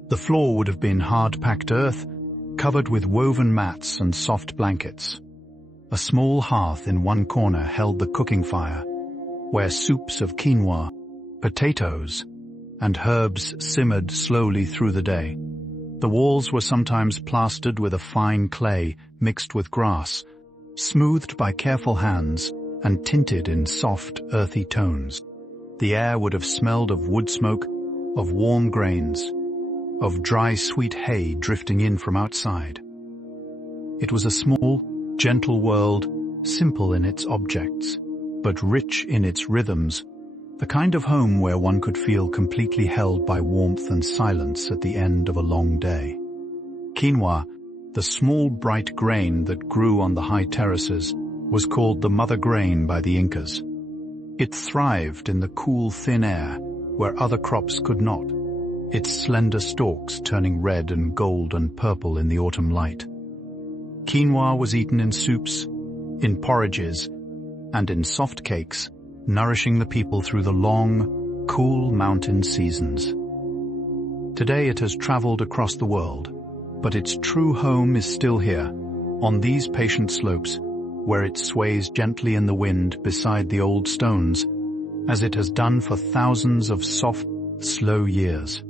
the floor would have been hard-packed earth, covered with woven mats and soft blankets. A small hearth in one corner held the cooking fire, where soups of quinoa, potatoes, and herbs simmered slowly through the day. The walls were sometimes plastered with a fine clay mixed with grass, smoothed by careful hands and tinted in soft, earthy tones. The air would have smelled of wood smoke, of warm grains, of dry sweet hay drifting in from outside. It was a small, gentle world, simple in its objects, but rich in its rhythms, the kind of home where one could feel completely held by warmth and silence at the end of a long day. Quinoa, the small bright grain that grew on the high terraces, was called the mother grain by the Incas. It thrived in the cool thin air where other crops could not, its slender stalks turning red and gold and purple in the autumn light. Quinoa was eaten in soups, in porridges, and in soft cakes, nourishing the people through the long, cool mountain seasons. Today it has traveled across the world, but its true home is still here, on these patient slopes, where it sways gently in the wind beside the old stones, as it has done for thousands of soft, slow years.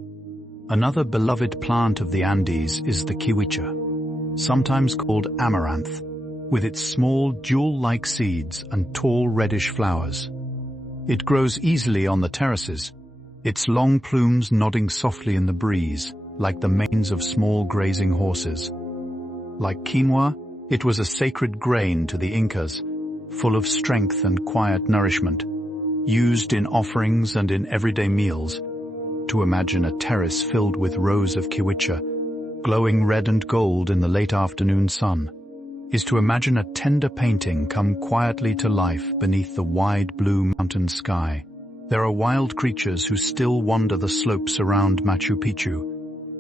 Another beloved plant of the Andes is the kiwicha, sometimes called amaranth, with its small jewel-like seeds and tall reddish flowers. It grows easily on the terraces, its long plumes nodding softly in the breeze, like the manes of small grazing horses. Like quinoa, it was a sacred grain to the Incas, full of strength and quiet nourishment, used in offerings and in everyday meals. To imagine a terrace filled with rows of kiwicha, glowing red and gold in the late afternoon sun, is to imagine a tender painting come quietly to life beneath the wide blue mountain sky. There are wild creatures who still wander the slopes around Machu Picchu,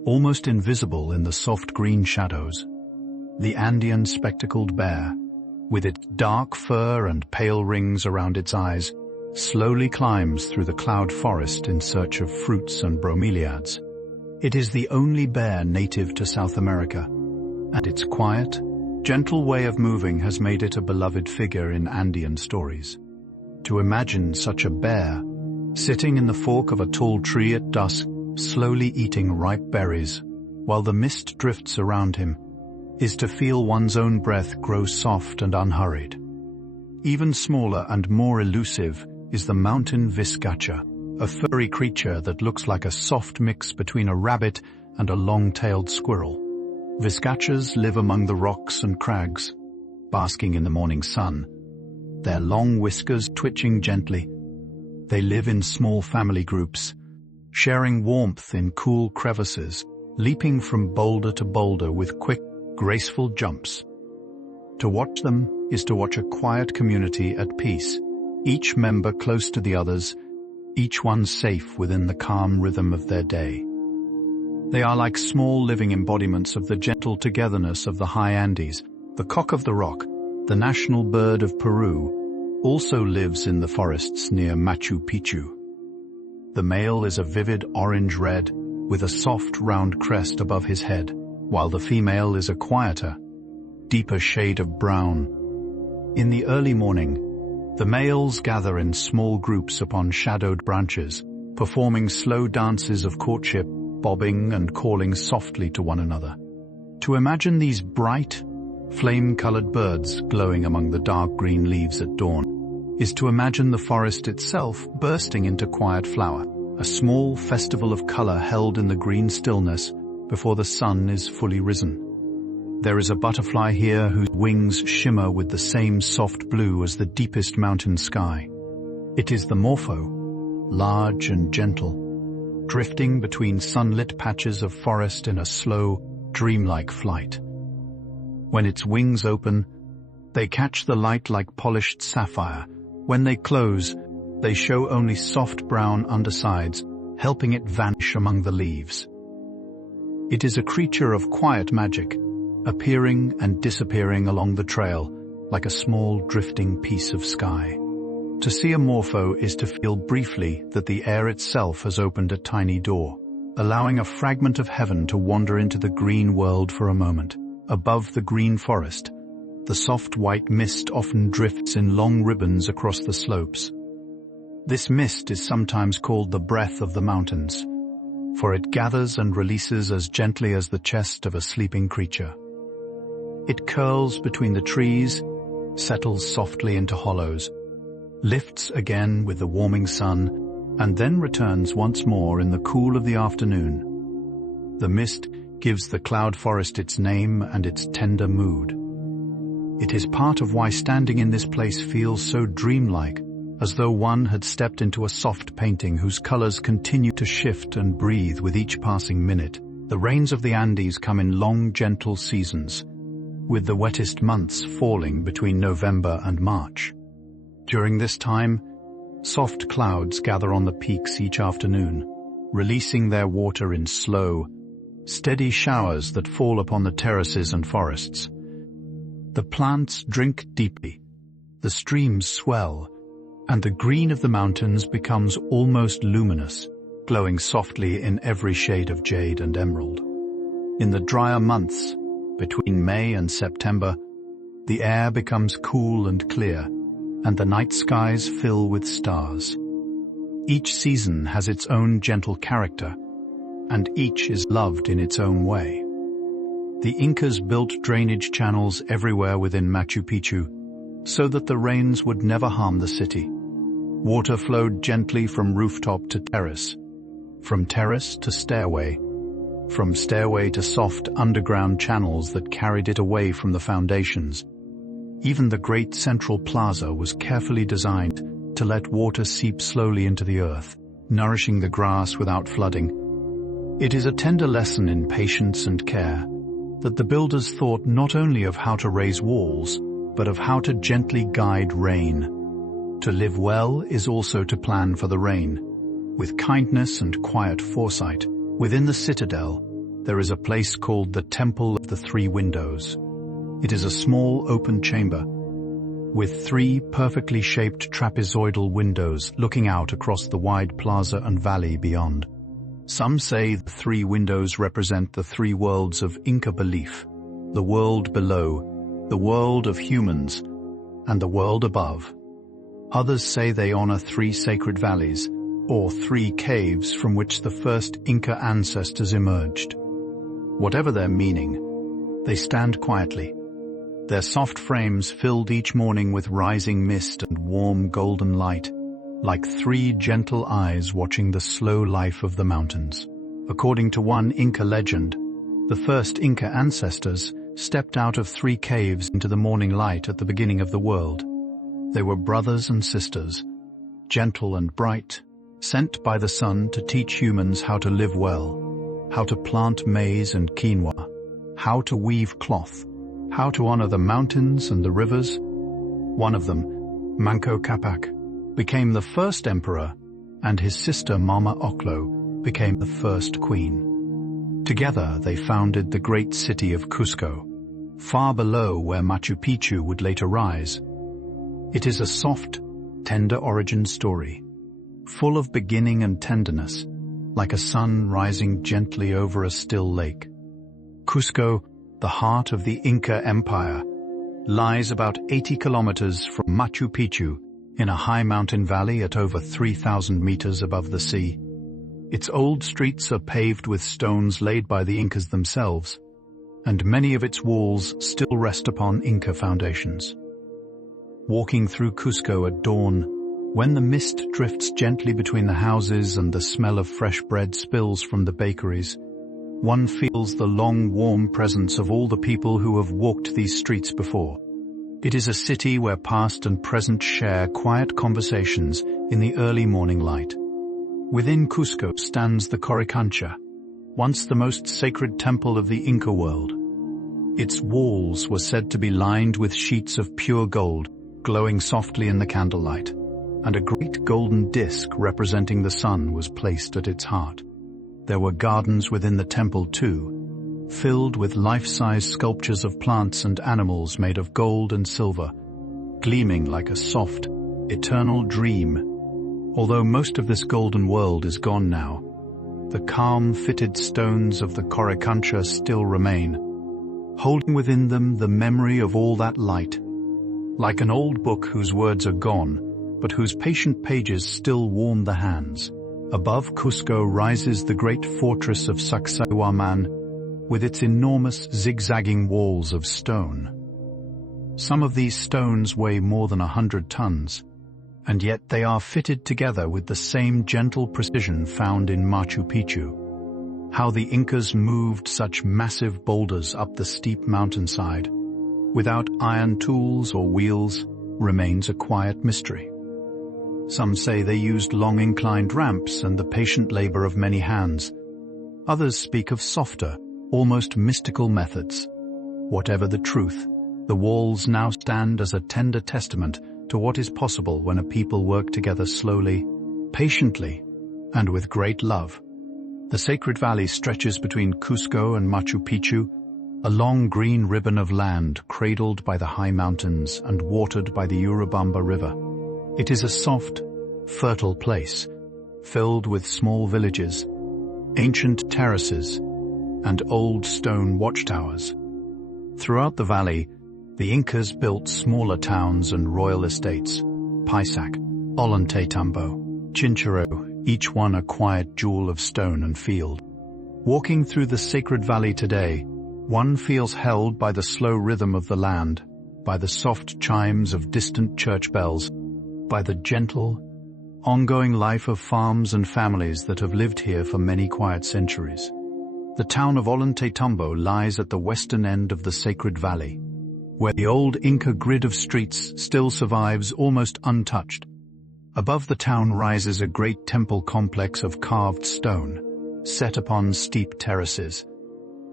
almost invisible in the soft green shadows. The Andean spectacled bear, with its dark fur and pale rings around its eyes, slowly climbs through the cloud forest in search of fruits and bromeliads. It is the only bear native to South America, and its quiet, gentle way of moving has made it a beloved figure in Andean stories. To imagine such a bear, sitting in the fork of a tall tree at dusk, slowly eating ripe berries, while the mist drifts around him, is to feel one's own breath grow soft and unhurried. Even smaller and more elusive is the mountain viscacha, a furry creature that looks like a soft mix between a rabbit and a long-tailed squirrel. Viscachas live among the rocks and crags, basking in the morning sun, their long whiskers twitching gently. They live in small family groups, sharing warmth in cool crevices, leaping from boulder to boulder with quick, graceful jumps. To watch them is to watch a quiet community at peace, each member close to the others, each one safe within the calm rhythm of their day. They are like small living embodiments of the gentle togetherness of the high Andes. The cock of the rock, the national bird of Peru, also lives in the forests near Machu Picchu. The male is a vivid orange-red, with a soft round crest above his head, while the female is a quieter, deeper shade of brown. In the early morning, The males gather in small groups upon shadowed branches, performing slow dances of courtship, bobbing and calling softly to one another. To imagine these bright, flame-colored birds glowing among the dark green leaves at dawn is to imagine the forest itself bursting into quiet flower, a small festival of color held in the green stillness before the sun is fully risen. There is a butterfly here whose wings shimmer with the same soft blue as the deepest mountain sky. It is the morpho, large and gentle, drifting between sunlit patches of forest in a slow, dreamlike flight. When its wings open, they catch the light like polished sapphire. When they close, they show only soft brown undersides, helping it vanish among the leaves. It is a creature of quiet magic, appearing and disappearing along the trail like a small drifting piece of sky. To see a morpho is to feel briefly that the air itself has opened a tiny door, allowing a fragment of heaven to wander into the green world for a moment. Above the green forest, the soft white mist often drifts in long ribbons across the slopes. This mist is sometimes called the breath of the mountains, for it gathers and releases as gently as the chest of a sleeping creature. It curls between the trees, settles softly into hollows, lifts again with the warming sun, and then returns once more in the cool of the afternoon. The mist gives the cloud forest its name and its tender mood. It is part of why standing in this place feels so dreamlike, as though one had stepped into a soft painting whose colors continue to shift and breathe with each passing minute. The rains of the Andes come in long, gentle seasons, with the wettest months falling between November and March. During this time, soft clouds gather on the peaks each afternoon, releasing their water in slow, steady showers that fall upon the terraces and forests. The plants drink deeply, the streams swell, and the green of the mountains becomes almost luminous, glowing softly in every shade of jade and emerald. In the drier months, between May and September, the air becomes cool and clear, and the night skies fill with stars. Each season has its own gentle character, and each is loved in its own way. The Incas built drainage channels everywhere within Machu Picchu, so that the rains would never harm the city. Water flowed gently from rooftop to terrace, from terrace to stairway, from stairway to soft underground channels that carried it away from the foundations. Even the great central plaza was carefully designed to let water seep slowly into the earth, nourishing the grass without flooding. It is a tender lesson in patience and care that the builders thought not only of how to raise walls, but of how to gently guide rain. To live well is also to plan for the rain, with kindness and quiet foresight. Within the citadel, there is a place called the Temple of the Three Windows. It is a small open chamber, with three perfectly shaped trapezoidal windows looking out across the wide plaza and valley beyond. Some say the three windows represent the three worlds of Inca belief: the world below, the world of humans, and the world above. Others say they honor three sacred valleys, or three caves from which the first Inca ancestors emerged. Whatever their meaning, they stand quietly, their soft frames filled each morning with rising mist and warm golden light, like three gentle eyes watching the slow life of the mountains. According to one Inca legend, the first Inca ancestors stepped out of three caves into the morning light at the beginning of the world. They were brothers and sisters, gentle and bright, sent by the sun to teach humans how to live well, how to plant maize and quinoa, how to weave cloth, how to honor the mountains and the rivers. One of them, Manco Capac, became the first emperor, and his sister Mama Oclo became the first queen. Together they founded the great city of Cusco, far below where Machu Picchu would later rise. It is a soft, tender origin story, full of beginning and tenderness, like a sun rising gently over a still lake. Cusco, the heart of the Inca Empire, lies about 80 kilometers from Machu Picchu in a high mountain valley at over 3,000 meters above the sea. Its old streets are paved with stones laid by the Incas themselves, and many of its walls still rest upon Inca foundations. Walking through Cusco at dawn, when the mist drifts gently between the houses and the smell of fresh bread spills from the bakeries, one feels the long, warm presence of all the people who have walked these streets before. It is a city where past and present share quiet conversations in the early morning light. Within Cusco stands the Coricancha, once the most sacred temple of the Inca world. Its walls were said to be lined with sheets of pure gold, glowing softly in the candlelight, and a great golden disc representing the sun was placed at its heart. There were gardens within the temple too, filled with life-size sculptures of plants and animals made of gold and silver, gleaming like a soft, eternal dream. Although most of this golden world is gone now, the calm, fitted stones of the Coricancha still remain, holding within them the memory of all that light. Like an old book whose words are gone, but whose patient pages still warm the hands. Above Cusco rises the great fortress of Sacsayhuaman, with its enormous zigzagging walls of stone. Some of these stones weigh more than 100 tons, and yet they are fitted together with the same gentle precision found in Machu Picchu. How the Incas moved such massive boulders up the steep mountainside, without iron tools or wheels, remains a quiet mystery. Some say they used long inclined ramps and the patient labor of many hands. Others speak of softer, almost mystical methods. Whatever the truth, the walls now stand as a tender testament to what is possible when a people work together slowly, patiently, and with great love. The sacred valley stretches between Cusco and Machu Picchu, a long green ribbon of land cradled by the high mountains and watered by the Urubamba River. It is a soft, fertile place, filled with small villages, ancient terraces, and old stone watchtowers. Throughout the valley, the Incas built smaller towns and royal estates, Pisac, Ollantaytambo, Chinchero, each one a quiet jewel of stone and field. Walking through the sacred valley today, one feels held by the slow rhythm of the land, by the soft chimes of distant church bells, by the gentle, ongoing life of farms and families that have lived here for many quiet centuries. The town of Ollantaytambo lies at the western end of the sacred valley, where the old Inca grid of streets still survives almost untouched. Above the town rises a great temple complex of carved stone, set upon steep terraces,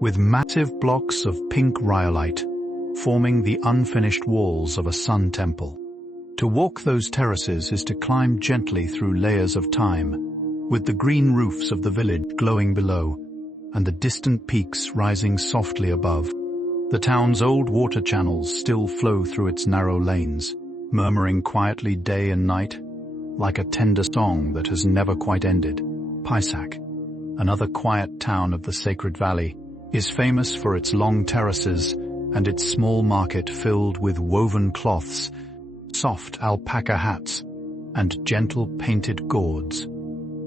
with massive blocks of pink rhyolite forming the unfinished walls of a sun temple. To walk those terraces is to climb gently through layers of time, with the green roofs of the village glowing below, and the distant peaks rising softly above. The town's old water channels still flow through its narrow lanes, murmuring quietly day and night, like a tender song that has never quite ended. Pisac, another quiet town of the Sacred Valley, is famous for its long terraces and its small market filled with woven cloths, soft alpaca hats, and gentle painted gourds.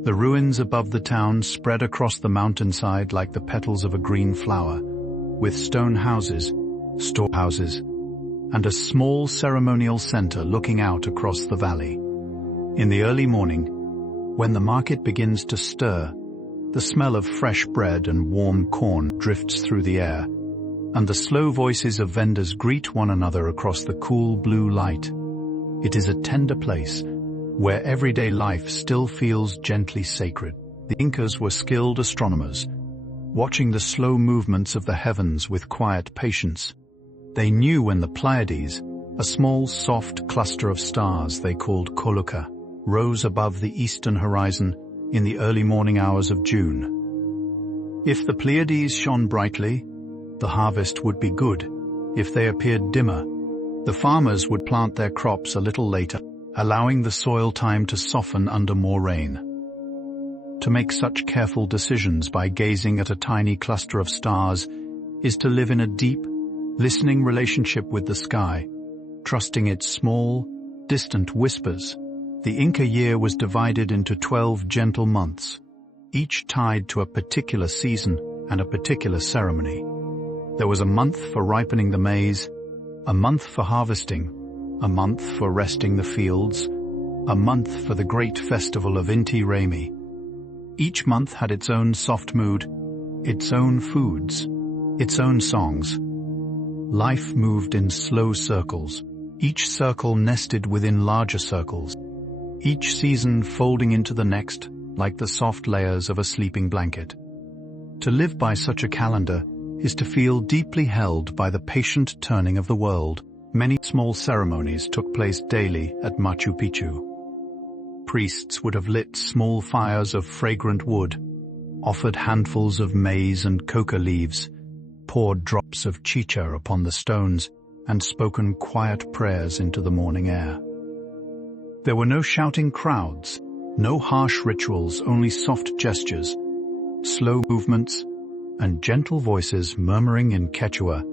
The ruins above the town spread across the mountainside like the petals of a green flower, with stone houses, storehouses, and a small ceremonial center looking out across the valley. In the early morning, when the market begins to stir, the smell of fresh bread and warm corn drifts through the air, and the slow voices of vendors greet one another across the cool blue light. It is a tender place, where everyday life still feels gently sacred. The Incas were skilled astronomers, watching the slow movements of the heavens with quiet patience. They knew when the Pleiades, a small soft cluster of stars they called Coluca, rose above the eastern horizon in the early morning hours of June. If the Pleiades shone brightly, the harvest would be good. If they appeared dimmer, the farmers would plant their crops a little later, allowing the soil time to soften under more rain. To make such careful decisions by gazing at a tiny cluster of stars is to live in a deep, listening relationship with the sky, trusting its small, distant whispers. The Inca year was divided into 12 gentle months, each tied to a particular season and a particular ceremony. There was a month for ripening the maize, a month for harvesting, a month for resting the fields, a month for the great festival of Inti Raymi. Each month had its own soft mood, its own foods, its own songs. Life moved in slow circles, each circle nested within larger circles, each season folding into the next like the soft layers of a sleeping blanket. To live by such a calendar is to feel deeply held by the patient turning of the world. Many small ceremonies took place daily at Machu Picchu. Priests would have lit small fires of fragrant wood, offered handfuls of maize and coca leaves, poured drops of chicha upon the stones, and spoken quiet prayers into the morning air. There were no shouting crowds, no harsh rituals, only soft gestures, slow movements, and gentle voices murmuring in Quechua.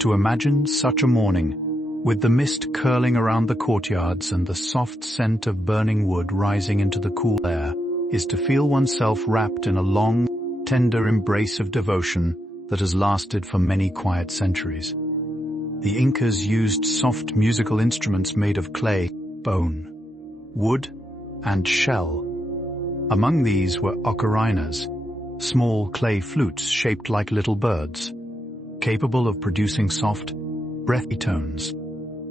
To imagine such a morning, with the mist curling around the courtyards and the soft scent of burning wood rising into the cool air, is to feel oneself wrapped in a long, tender embrace of devotion that has lasted for many quiet centuries. The Incas used soft musical instruments made of clay, bone, wood, and shell. Among these were ocarinas, small clay flutes shaped like little birds, capable of producing soft, breathy tones.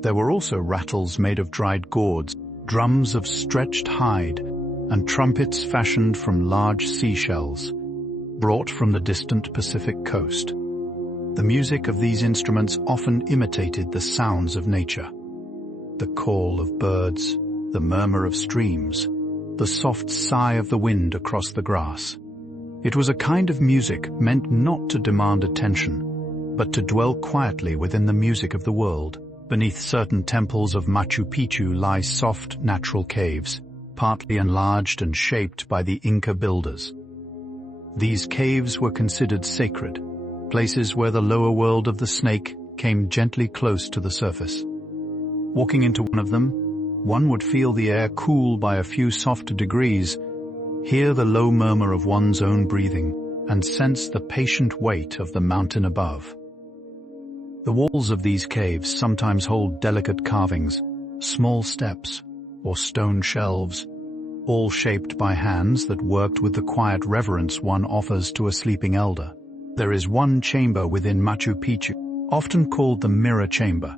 There were also rattles made of dried gourds, drums of stretched hide, and trumpets fashioned from large seashells, brought from the distant Pacific coast. The music of these instruments often imitated the sounds of nature. The call of birds, the murmur of streams, the soft sigh of the wind across the grass. It was a kind of music meant not to demand attention, but to dwell quietly within the music of the world. Beneath certain temples of Machu Picchu lie soft, natural caves, partly enlarged and shaped by the Inca builders. These caves were considered sacred, places where the lower world of the snake came gently close to the surface. Walking into one of them, one would feel the air cool by a few soft degrees, hear the low murmur of one's own breathing, and sense the patient weight of the mountain above. The walls of these caves sometimes hold delicate carvings, small steps, or stone shelves, all shaped by hands that worked with the quiet reverence one offers to a sleeping elder. There is one chamber within Machu Picchu, often called the mirror chamber,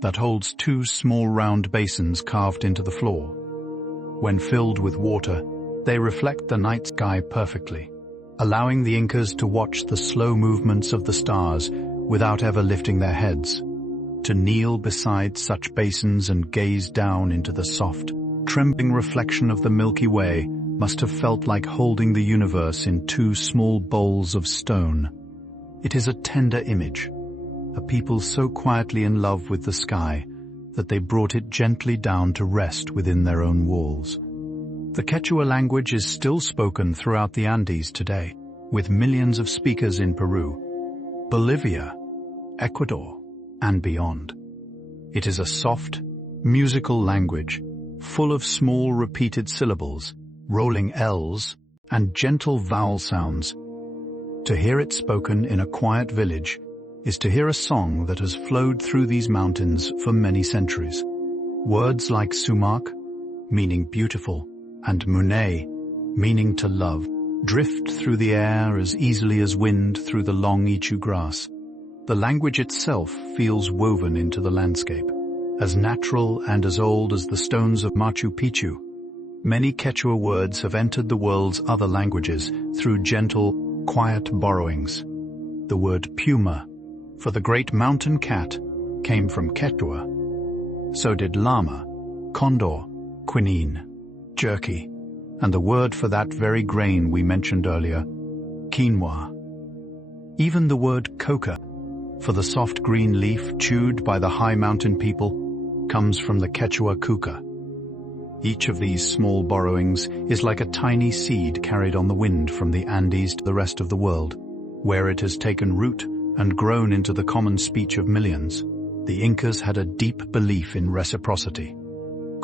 that holds two small round basins carved into the floor. When filled with water, they reflect the night sky perfectly, allowing the Incas to watch the slow movements of the stars without ever lifting their heads. To kneel beside such basins and gaze down into the soft, trembling reflection of the Milky Way must have felt like holding the universe in two small bowls of stone. It is a tender image, a people so quietly in love with the sky that they brought it gently down to rest within their own walls. The Quechua language is still spoken throughout the Andes today, with millions of speakers in Peru, Bolivia, Ecuador, and beyond. It is a soft, musical language, full of small repeated syllables, rolling L's, and gentle vowel sounds. To hear it spoken in a quiet village is to hear a song that has flowed through these mountains for many centuries. Words like sumac, meaning beautiful, and mune, meaning to love, drift through the air as easily as wind through the long ichu grass. The language itself feels woven into the landscape, as natural and as old as the stones of Machu Picchu. Many Quechua words have entered the world's other languages through gentle, quiet borrowings. The word puma, for the great mountain cat, came from Quechua. So did llama, condor, quinine, jerky, and the word for that very grain we mentioned earlier, quinoa. Even the word coca, for the soft green leaf chewed by the high mountain people, comes from the Quechua kuka. Each of these small borrowings is like a tiny seed carried on the wind from the Andes to the rest of the world, where it has taken root and grown into the common speech of millions. The Incas had a deep belief in reciprocity.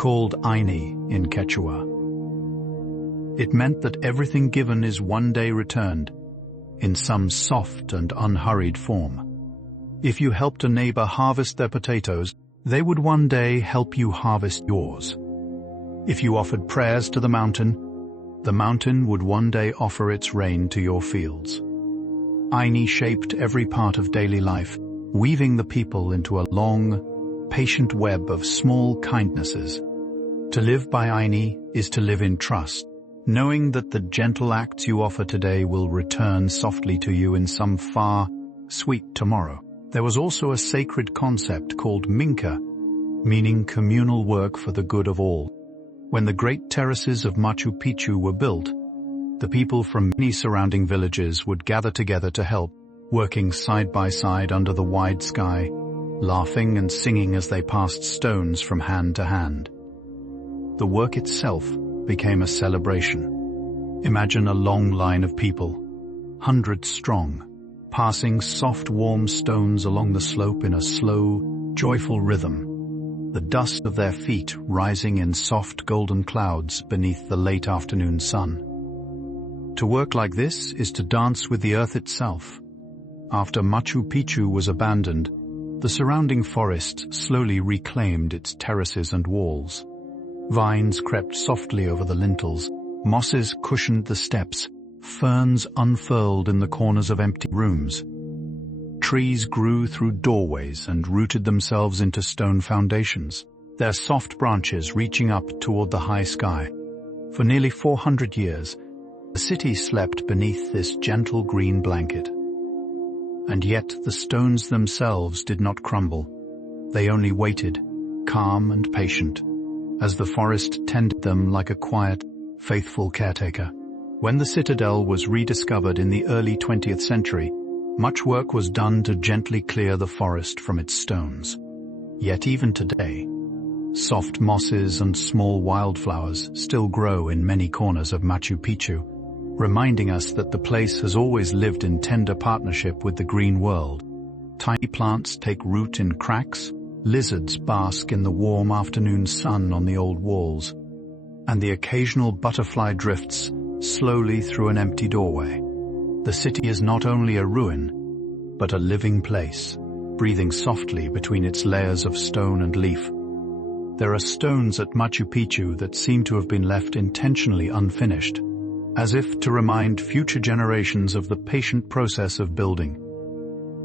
called Aini in Quechua. It meant that everything given is one day returned, in some soft and unhurried form. If you helped a neighbor harvest their potatoes, they would one day help you harvest yours. If you offered prayers to the mountain would one day offer its rain to your fields. Aini shaped every part of daily life, weaving the people into a long, patient web of small kindnesses. To live by Aini is to live in trust, knowing that the gentle acts you offer today will return softly to you in some far, sweet tomorrow. There was also a sacred concept called Minca, meaning communal work for the good of all. When the great terraces of Machu Picchu were built, the people from many surrounding villages would gather together to help, working side by side under the wide sky, laughing and singing as they passed stones from hand to hand. The work itself became a celebration. Imagine a long line of people, hundreds strong, passing soft, warm stones along the slope in a slow, joyful rhythm, the dust of their feet rising in soft golden clouds beneath the late afternoon sun. To work like this is to dance with the earth itself. After Machu Picchu was abandoned, the surrounding forest slowly reclaimed its terraces and walls. Vines crept softly over the lintels, mosses cushioned the steps, ferns unfurled in the corners of empty rooms. Trees grew through doorways and rooted themselves into stone foundations, their soft branches reaching up toward the high sky. For nearly 400 years, the city slept beneath this gentle green blanket. And yet the stones themselves did not crumble. They only waited, calm and patient, as the forest tended them like a quiet, faithful caretaker. When the citadel was rediscovered in the early 20th century, much work was done to gently clear the forest from its stones. Yet even today, soft mosses and small wildflowers still grow in many corners of Machu Picchu, reminding us that the place has always lived in tender partnership with the green world. Tiny plants take root in cracks, lizards bask in the warm afternoon sun on the old walls, and the occasional butterfly drifts slowly through an empty doorway. The city is not only a ruin, but a living place, breathing softly between its layers of stone and leaf. There are stones at Machu Picchu that seem to have been left intentionally unfinished, as if to remind future generations of the patient process of building.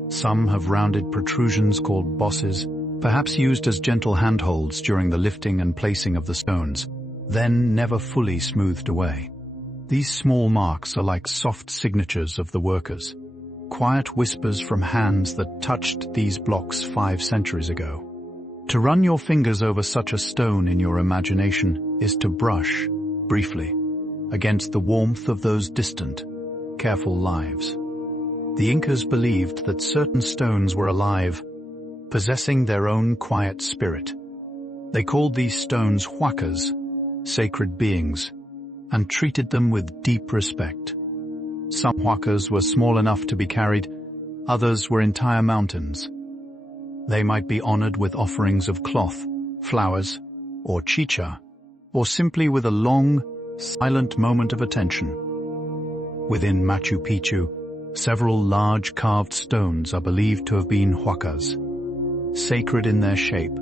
Some have rounded protrusions called bosses, perhaps used as gentle handholds during the lifting and placing of the stones, then never fully smoothed away. These small marks are like soft signatures of the workers, quiet whispers from hands that touched these blocks 5 centuries ago. To run your fingers over such a stone in your imagination is to brush, briefly, against the warmth of those distant, careful lives. The Incas believed that certain stones were alive, possessing their own quiet spirit. They called these stones huacas, sacred beings, and treated them with deep respect. Some huacas were small enough to be carried, others were entire mountains. They might be honored with offerings of cloth, flowers, or chicha, or simply with a long, silent moment of attention. Within Machu Picchu, several large carved stones are believed to have been huacas, sacred in their shape,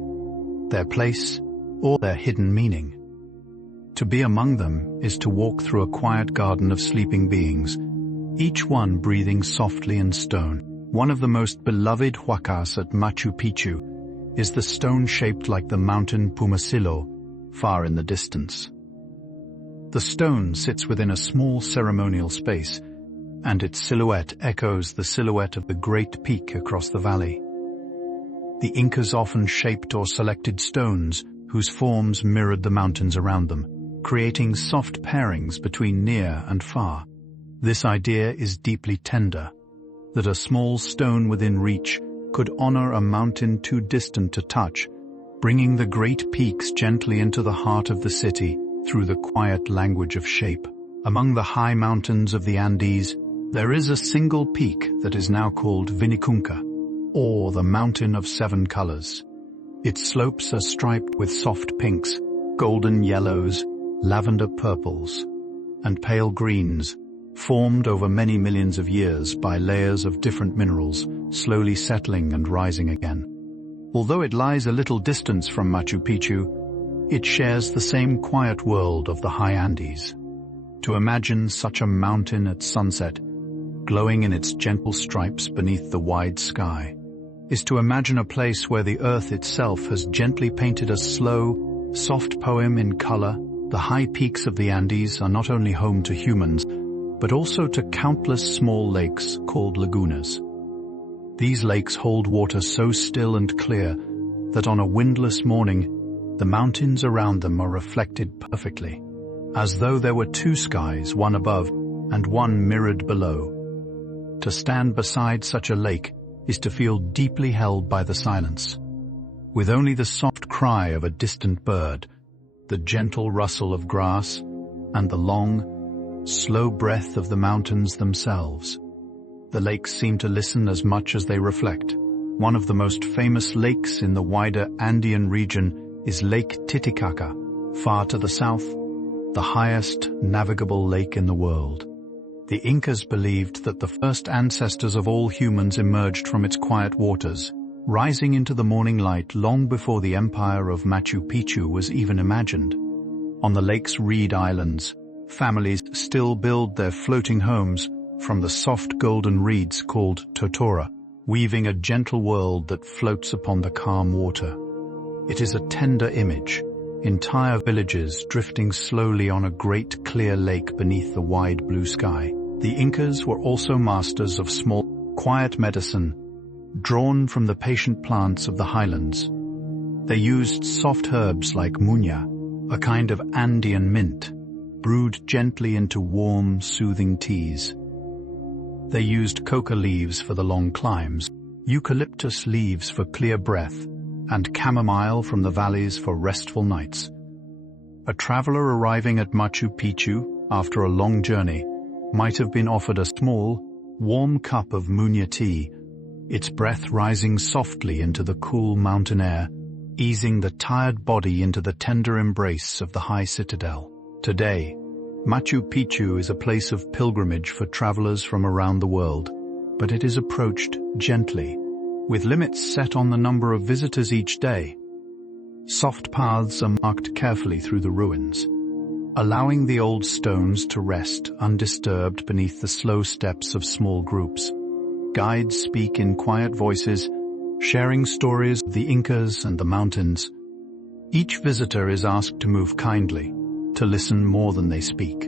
their place, or their hidden meaning. To be among them is to walk through a quiet garden of sleeping beings, each one breathing softly in stone. One of the most beloved huacas at Machu Picchu is the stone shaped like the mountain Pumasillo, far in the distance. The stone sits within a small ceremonial space, and its silhouette echoes the silhouette of the great peak across the valley. The Incas often shaped or selected stones whose forms mirrored the mountains around them, creating soft pairings between near and far. This idea is deeply tender, that a small stone within reach could honor a mountain too distant to touch, bringing the great peaks gently into the heart of the city through the quiet language of shape. Among the high mountains of the Andes, there is a single peak that is now called Vinicunca, or the Mountain of 7 Colors. Its slopes are striped with soft pinks, golden yellows, lavender purples, and pale greens, formed over many millions of years by layers of different minerals, slowly settling and rising again. Although it lies a little distance from Machu Picchu, it shares the same quiet world of the high Andes. To imagine such a mountain at sunset, glowing in its gentle stripes beneath the wide sky, is to imagine a place where the earth itself has gently painted a slow, soft poem in color. The high peaks of the Andes are not only home to humans, but also to countless small lakes called lagunas. These lakes hold water so still and clear that on a windless morning, the mountains around them are reflected perfectly, as though there were two skies, one above and one mirrored below. To stand beside such a lake is to feel deeply held by the silence, with only the soft cry of a distant bird, the gentle rustle of grass, and the long, slow breath of the mountains themselves. The lakes seem to listen as much as they reflect. One of the most famous lakes in the wider Andean region is Lake Titicaca, far to the south, the highest navigable lake in the world. The Incas believed that the first ancestors of all humans emerged from its quiet waters, rising into the morning light long before the empire of Machu Picchu was even imagined. On the lake's reed islands, families still build their floating homes from the soft golden reeds called totora, weaving a gentle world that floats upon the calm water. It is a tender image, entire villages drifting slowly on a great clear lake beneath the wide blue sky. The Incas were also masters of small, quiet medicine, drawn from the patient plants of the highlands. They used soft herbs like muña, a kind of Andean mint, brewed gently into warm, soothing teas. They used coca leaves for the long climbs, eucalyptus leaves for clear breath, and chamomile from the valleys for restful nights. A traveler arriving at Machu Picchu after a long journey might have been offered a small, warm cup of muña tea, its breath rising softly into the cool mountain air, easing the tired body into the tender embrace of the high citadel. Today, Machu Picchu is a place of pilgrimage for travelers from around the world, but it is approached gently, with limits set on the number of visitors each day. Soft paths are marked carefully through the ruins, allowing the old stones to rest undisturbed beneath the slow steps of small groups. Guides speak in quiet voices, sharing stories of the Incas and the mountains. Each visitor is asked to move kindly, to listen more than they speak.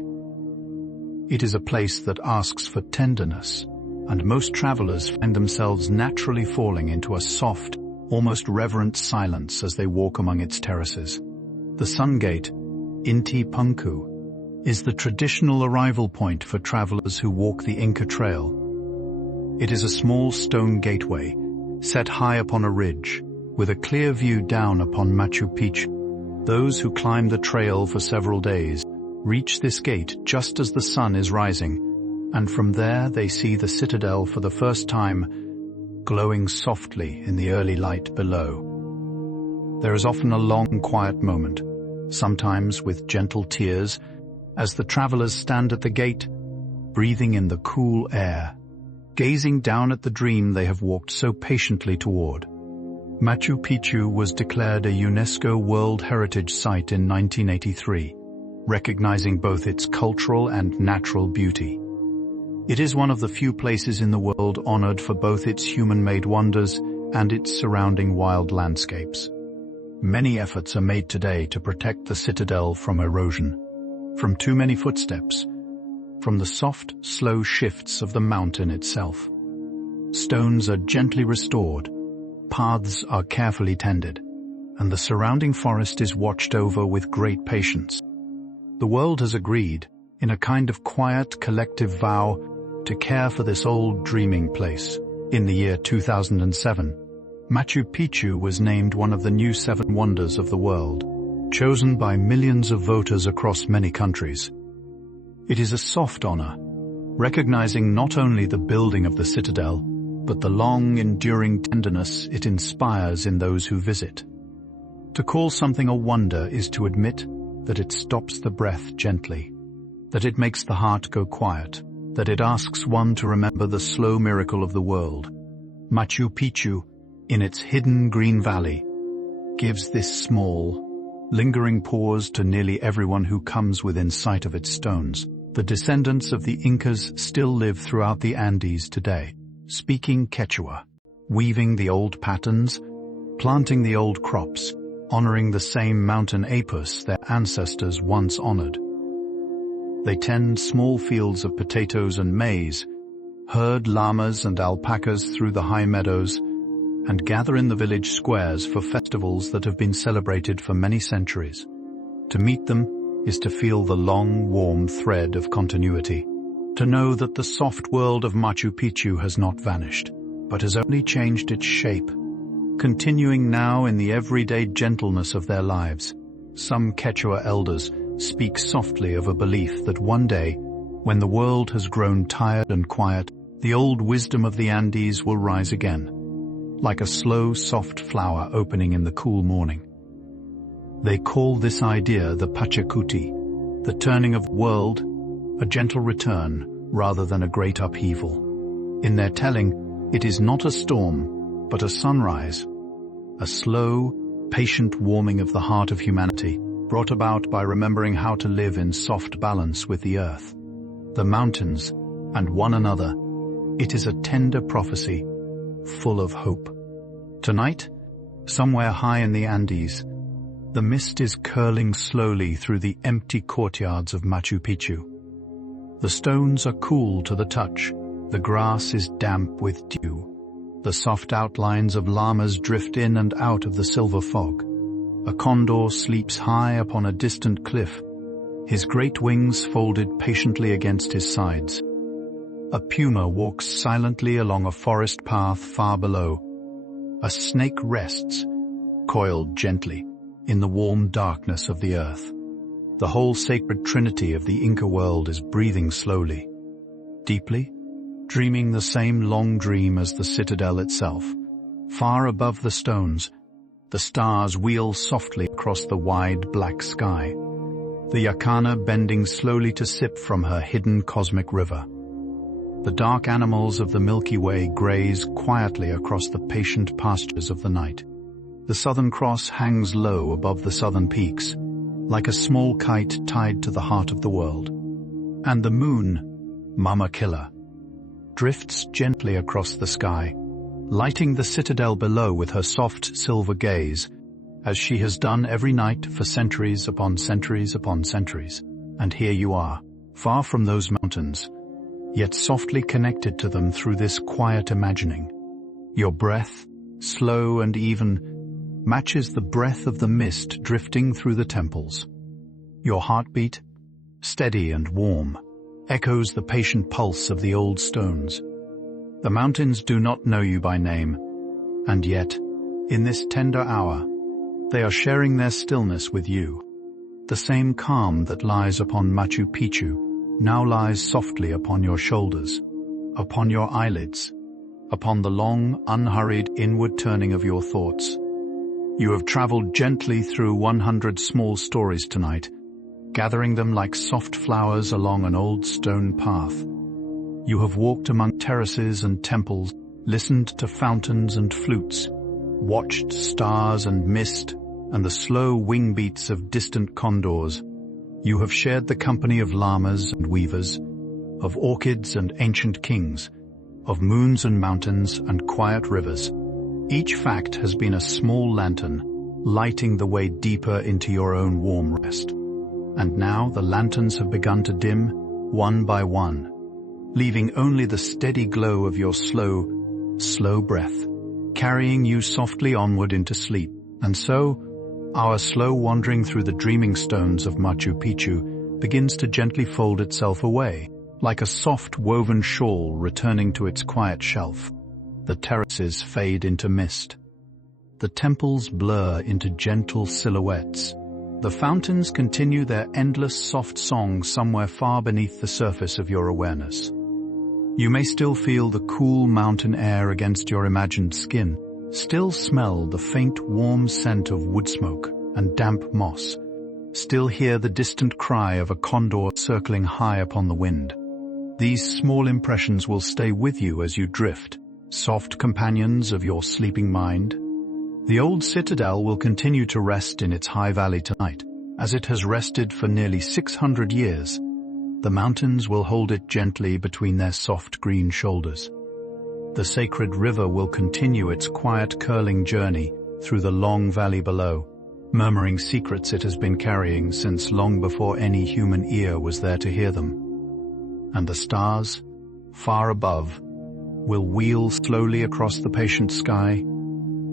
It is a place that asks for tenderness, and most travelers find themselves naturally falling into a soft, almost reverent silence as they walk among its terraces. The Sun Gate, Inti Punku, is the traditional arrival point for travelers who walk the Inca Trail. It is a small stone gateway, set high upon a ridge, with a clear view down upon Machu Picchu. Those who climb the trail for several days reach this gate just as the sun is rising, and from there they see the citadel for the first time, glowing softly in the early light below. There is often a long, quiet moment, sometimes with gentle tears, as the travelers stand at the gate, breathing in the cool air, gazing down at the dream they have walked so patiently toward. Machu Picchu was declared a UNESCO World Heritage Site in 1983, recognizing both its cultural and natural beauty. It is one of the few places in the world honored for both its human-made wonders and its surrounding wild landscapes. Many efforts are made today to protect the citadel from erosion, from too many footsteps, from the soft, slow shifts of the mountain itself. Stones are gently restored, paths are carefully tended, and the surrounding forest is watched over with great patience. The world has agreed, in a kind of quiet, collective vow, to care for this old dreaming place. In the year 2007, Machu Picchu was named one of the new 7 wonders of the world, chosen by millions of voters across many countries. It is a soft honor, recognizing not only the building of the citadel, but the long, enduring tenderness it inspires in those who visit. To call something a wonder is to admit that it stops the breath gently, that it makes the heart go quiet, that it asks one to remember the slow miracle of the world. Machu Picchu, in its hidden green valley, gives this small, lingering pause to nearly everyone who comes within sight of its stones. The descendants of the Incas still live throughout the Andes today, speaking Quechua, weaving the old patterns, planting the old crops, honoring the same mountain apus their ancestors once honored. They tend small fields of potatoes and maize, herd llamas and alpacas through the high meadows, and gather in the village squares for festivals that have been celebrated for many centuries. To meet them is to feel the long, warm thread of continuity, to know that the soft world of Machu Picchu has not vanished, but has only changed its shape, continuing now in the everyday gentleness of their lives. Some Quechua elders speak softly of a belief that one day, when the world has grown tired and quiet, the old wisdom of the Andes will rise again, like a slow, soft flower opening in the cool morning. They call this idea the Pachacuti, the turning of the world, a gentle return rather than a great upheaval. In their telling, it is not a storm, but a sunrise, a slow, patient warming of the heart of humanity, brought about by remembering how to live in soft balance with the earth, the mountains, and one another. It is a tender prophecy, full of hope. Tonight, somewhere high in the Andes, the mist is curling slowly through the empty courtyards of Machu Picchu. The stones are cool to the touch, the grass is damp with dew. The soft outlines of llamas drift in and out of the silver fog. A condor sleeps high upon a distant cliff, his great wings folded patiently against his sides. A puma walks silently along a forest path far below. A snake rests, coiled gently, in the warm darkness of the earth. The whole sacred trinity of the Inca world is breathing slowly, deeply, dreaming the same long dream as the citadel itself. Far above the stones, the stars wheel softly across the wide black sky, the Yacana bending slowly to sip from her hidden cosmic river. The dark animals of the Milky Way graze quietly across the patient pastures of the night. The Southern Cross hangs low above the southern peaks, like a small kite tied to the heart of the world. And the moon, Mama Killer, drifts gently across the sky, lighting the citadel below with her soft silver gaze, as she has done every night for centuries upon centuries upon centuries. And here you are, far from those mountains, yet softly connected to them through this quiet imagining. Your breath, slow and even, matches the breath of the mist drifting through the temples. Your heartbeat, steady and warm, echoes the patient pulse of the old stones. The mountains do not know you by name, and yet, in this tender hour, they are sharing their stillness with you. The same calm that lies upon Machu Picchu now lies softly upon your shoulders, upon your eyelids, upon the long, unhurried inward turning of your thoughts. You have traveled gently through 100 small stories tonight, gathering them like soft flowers along an old stone path. You have walked among terraces and temples, listened to fountains and flutes, watched stars and mist and the slow wing beats of distant condors. You have shared the company of llamas and weavers, of orchids and ancient kings, of moons and mountains and quiet rivers. Each fact has been a small lantern, lighting the way deeper into your own warm rest. And now the lanterns have begun to dim, one by one, leaving only the steady glow of your slow breath, carrying you softly onward into sleep. And so, our slow wandering through the dreaming stones of Machu Picchu begins to gently fold itself away, like a soft woven shawl returning to its quiet shelf. The terraces fade into mist. The temples blur into gentle silhouettes. The fountains continue their endless soft song somewhere far beneath the surface of your awareness. You may still feel the cool mountain air against your imagined skin, Still smell the faint warm scent of wood smoke and damp moss. Still hear the distant cry of a condor circling high upon the wind. These small impressions will stay with you as you drift, soft companions of your sleeping mind. The old citadel will continue to rest in its high valley tonight, as it has rested for nearly 600 years. The mountains will hold it gently between their soft green shoulders. The sacred river will continue its quiet curling journey through the long valley below, murmuring secrets it has been carrying since long before any human ear was there to hear them. And the stars, far above, will wheel slowly across the patient sky,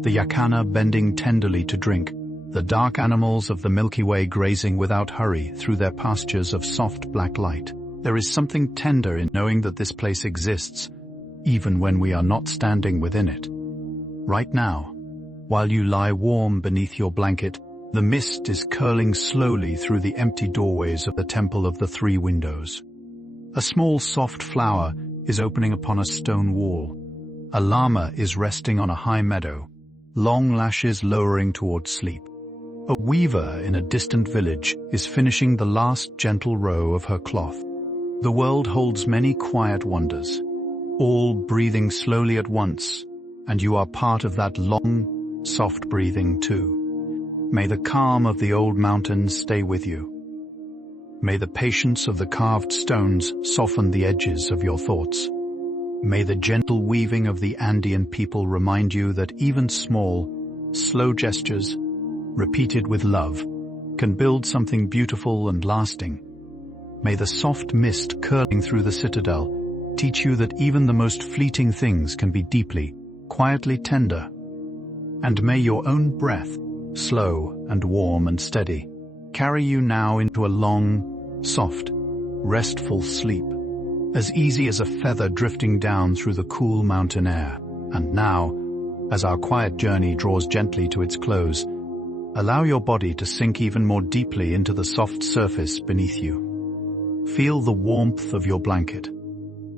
the yakana bending tenderly to drink, the dark animals of the Milky Way grazing without hurry through their pastures of soft black light. There is something tender in knowing that this place exists, even when we are not standing within it. Right now, while you lie warm beneath your blanket, the mist is curling slowly through the empty doorways of the Temple of the Three Windows. A small soft flower is opening upon a stone wall. A llama is resting on a high meadow, long lashes lowering toward sleep. A weaver in a distant village is finishing the last gentle row of her cloth. The world holds many quiet wonders, all breathing slowly at once, and you are part of that long, soft breathing too. May the calm of the old mountains stay with you. May the patience of the carved stones soften the edges of your thoughts. May the gentle weaving of the Andean people remind you that even small, slow gestures, repeated with love, can build something beautiful and lasting. May the soft mist curling through the citadel teach you that even the most fleeting things can be deeply, quietly tender. And may your own breath, slow and warm and steady, carry you now into a long, soft, restful sleep, as easy as a feather drifting down through the cool mountain air. And now, as our quiet journey draws gently to its close, allow your body to sink even more deeply into the soft surface beneath you. Feel the warmth of your blanket,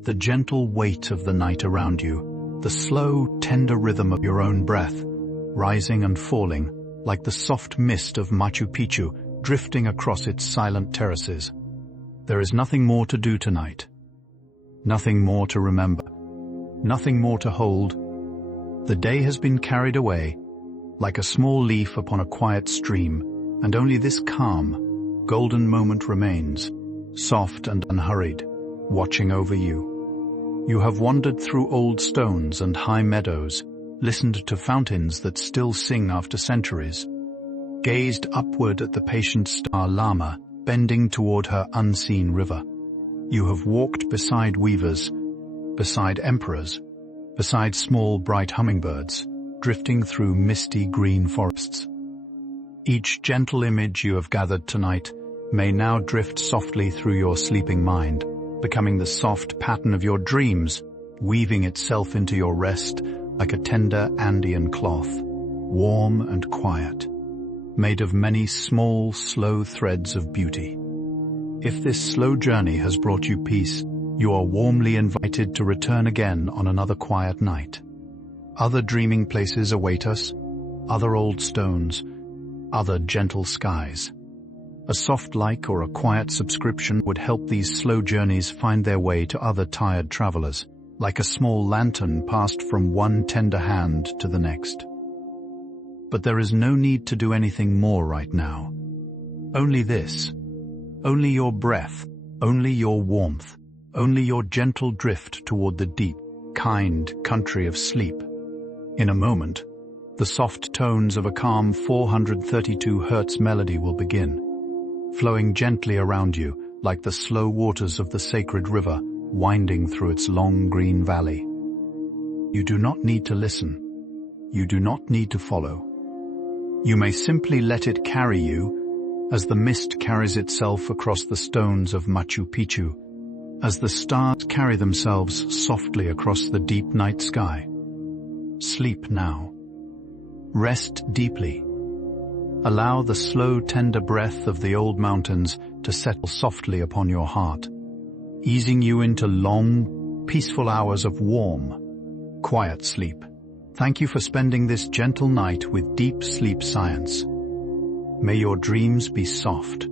the gentle weight of the night around you, the slow, tender rhythm of your own breath, rising and falling like the soft mist of Machu Picchu drifting across its silent terraces. There is nothing more to do tonight. Nothing more to remember. Nothing more to hold. The day has been carried away, like a small leaf upon a quiet stream, and only this calm, golden moment remains, soft and unhurried, watching over you. You have wandered through old stones and high meadows, listened to fountains that still sing after centuries, gazed upward at the patient star Llama bending toward her unseen river. You have walked beside weavers, beside emperors, beside small bright hummingbirds, drifting through misty green forests. Each gentle image you have gathered tonight may now drift softly through your sleeping mind, becoming the soft pattern of your dreams, weaving itself into your rest like a tender Andean cloth, warm and quiet, made of many small, slow threads of beauty. If this slow journey has brought you peace, you are warmly invited to return again on another quiet night. Other dreaming places await us, other old stones, other gentle skies. A soft like or a quiet subscription would help these slow journeys find their way to other tired travelers, like a small lantern passed from one tender hand to the next. But there is no need to do anything more right now. Only this. Only your breath, only your warmth, only your gentle drift toward the deep, kind country of sleep. In a moment, the soft tones of a calm 432 Hz melody will begin, flowing gently around you like the slow waters of the sacred river winding through its long green valley. You do not need to listen. You do not need to follow. You may simply let it carry you as the mist carries itself across the stones of Machu Picchu, as the stars carry themselves softly across the deep night sky. Sleep now. Rest deeply. Allow the slow, tender breath of the old mountains to settle softly upon your heart, easing you into long, peaceful hours of warm, quiet sleep. Thank you for spending this gentle night with deep sleep science. May your dreams be soft.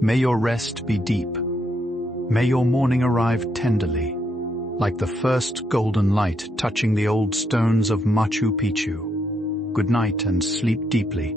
May your rest be deep. May your morning arrive tenderly, like the first golden light touching the old stones of Machu Picchu. Good night and sleep deeply.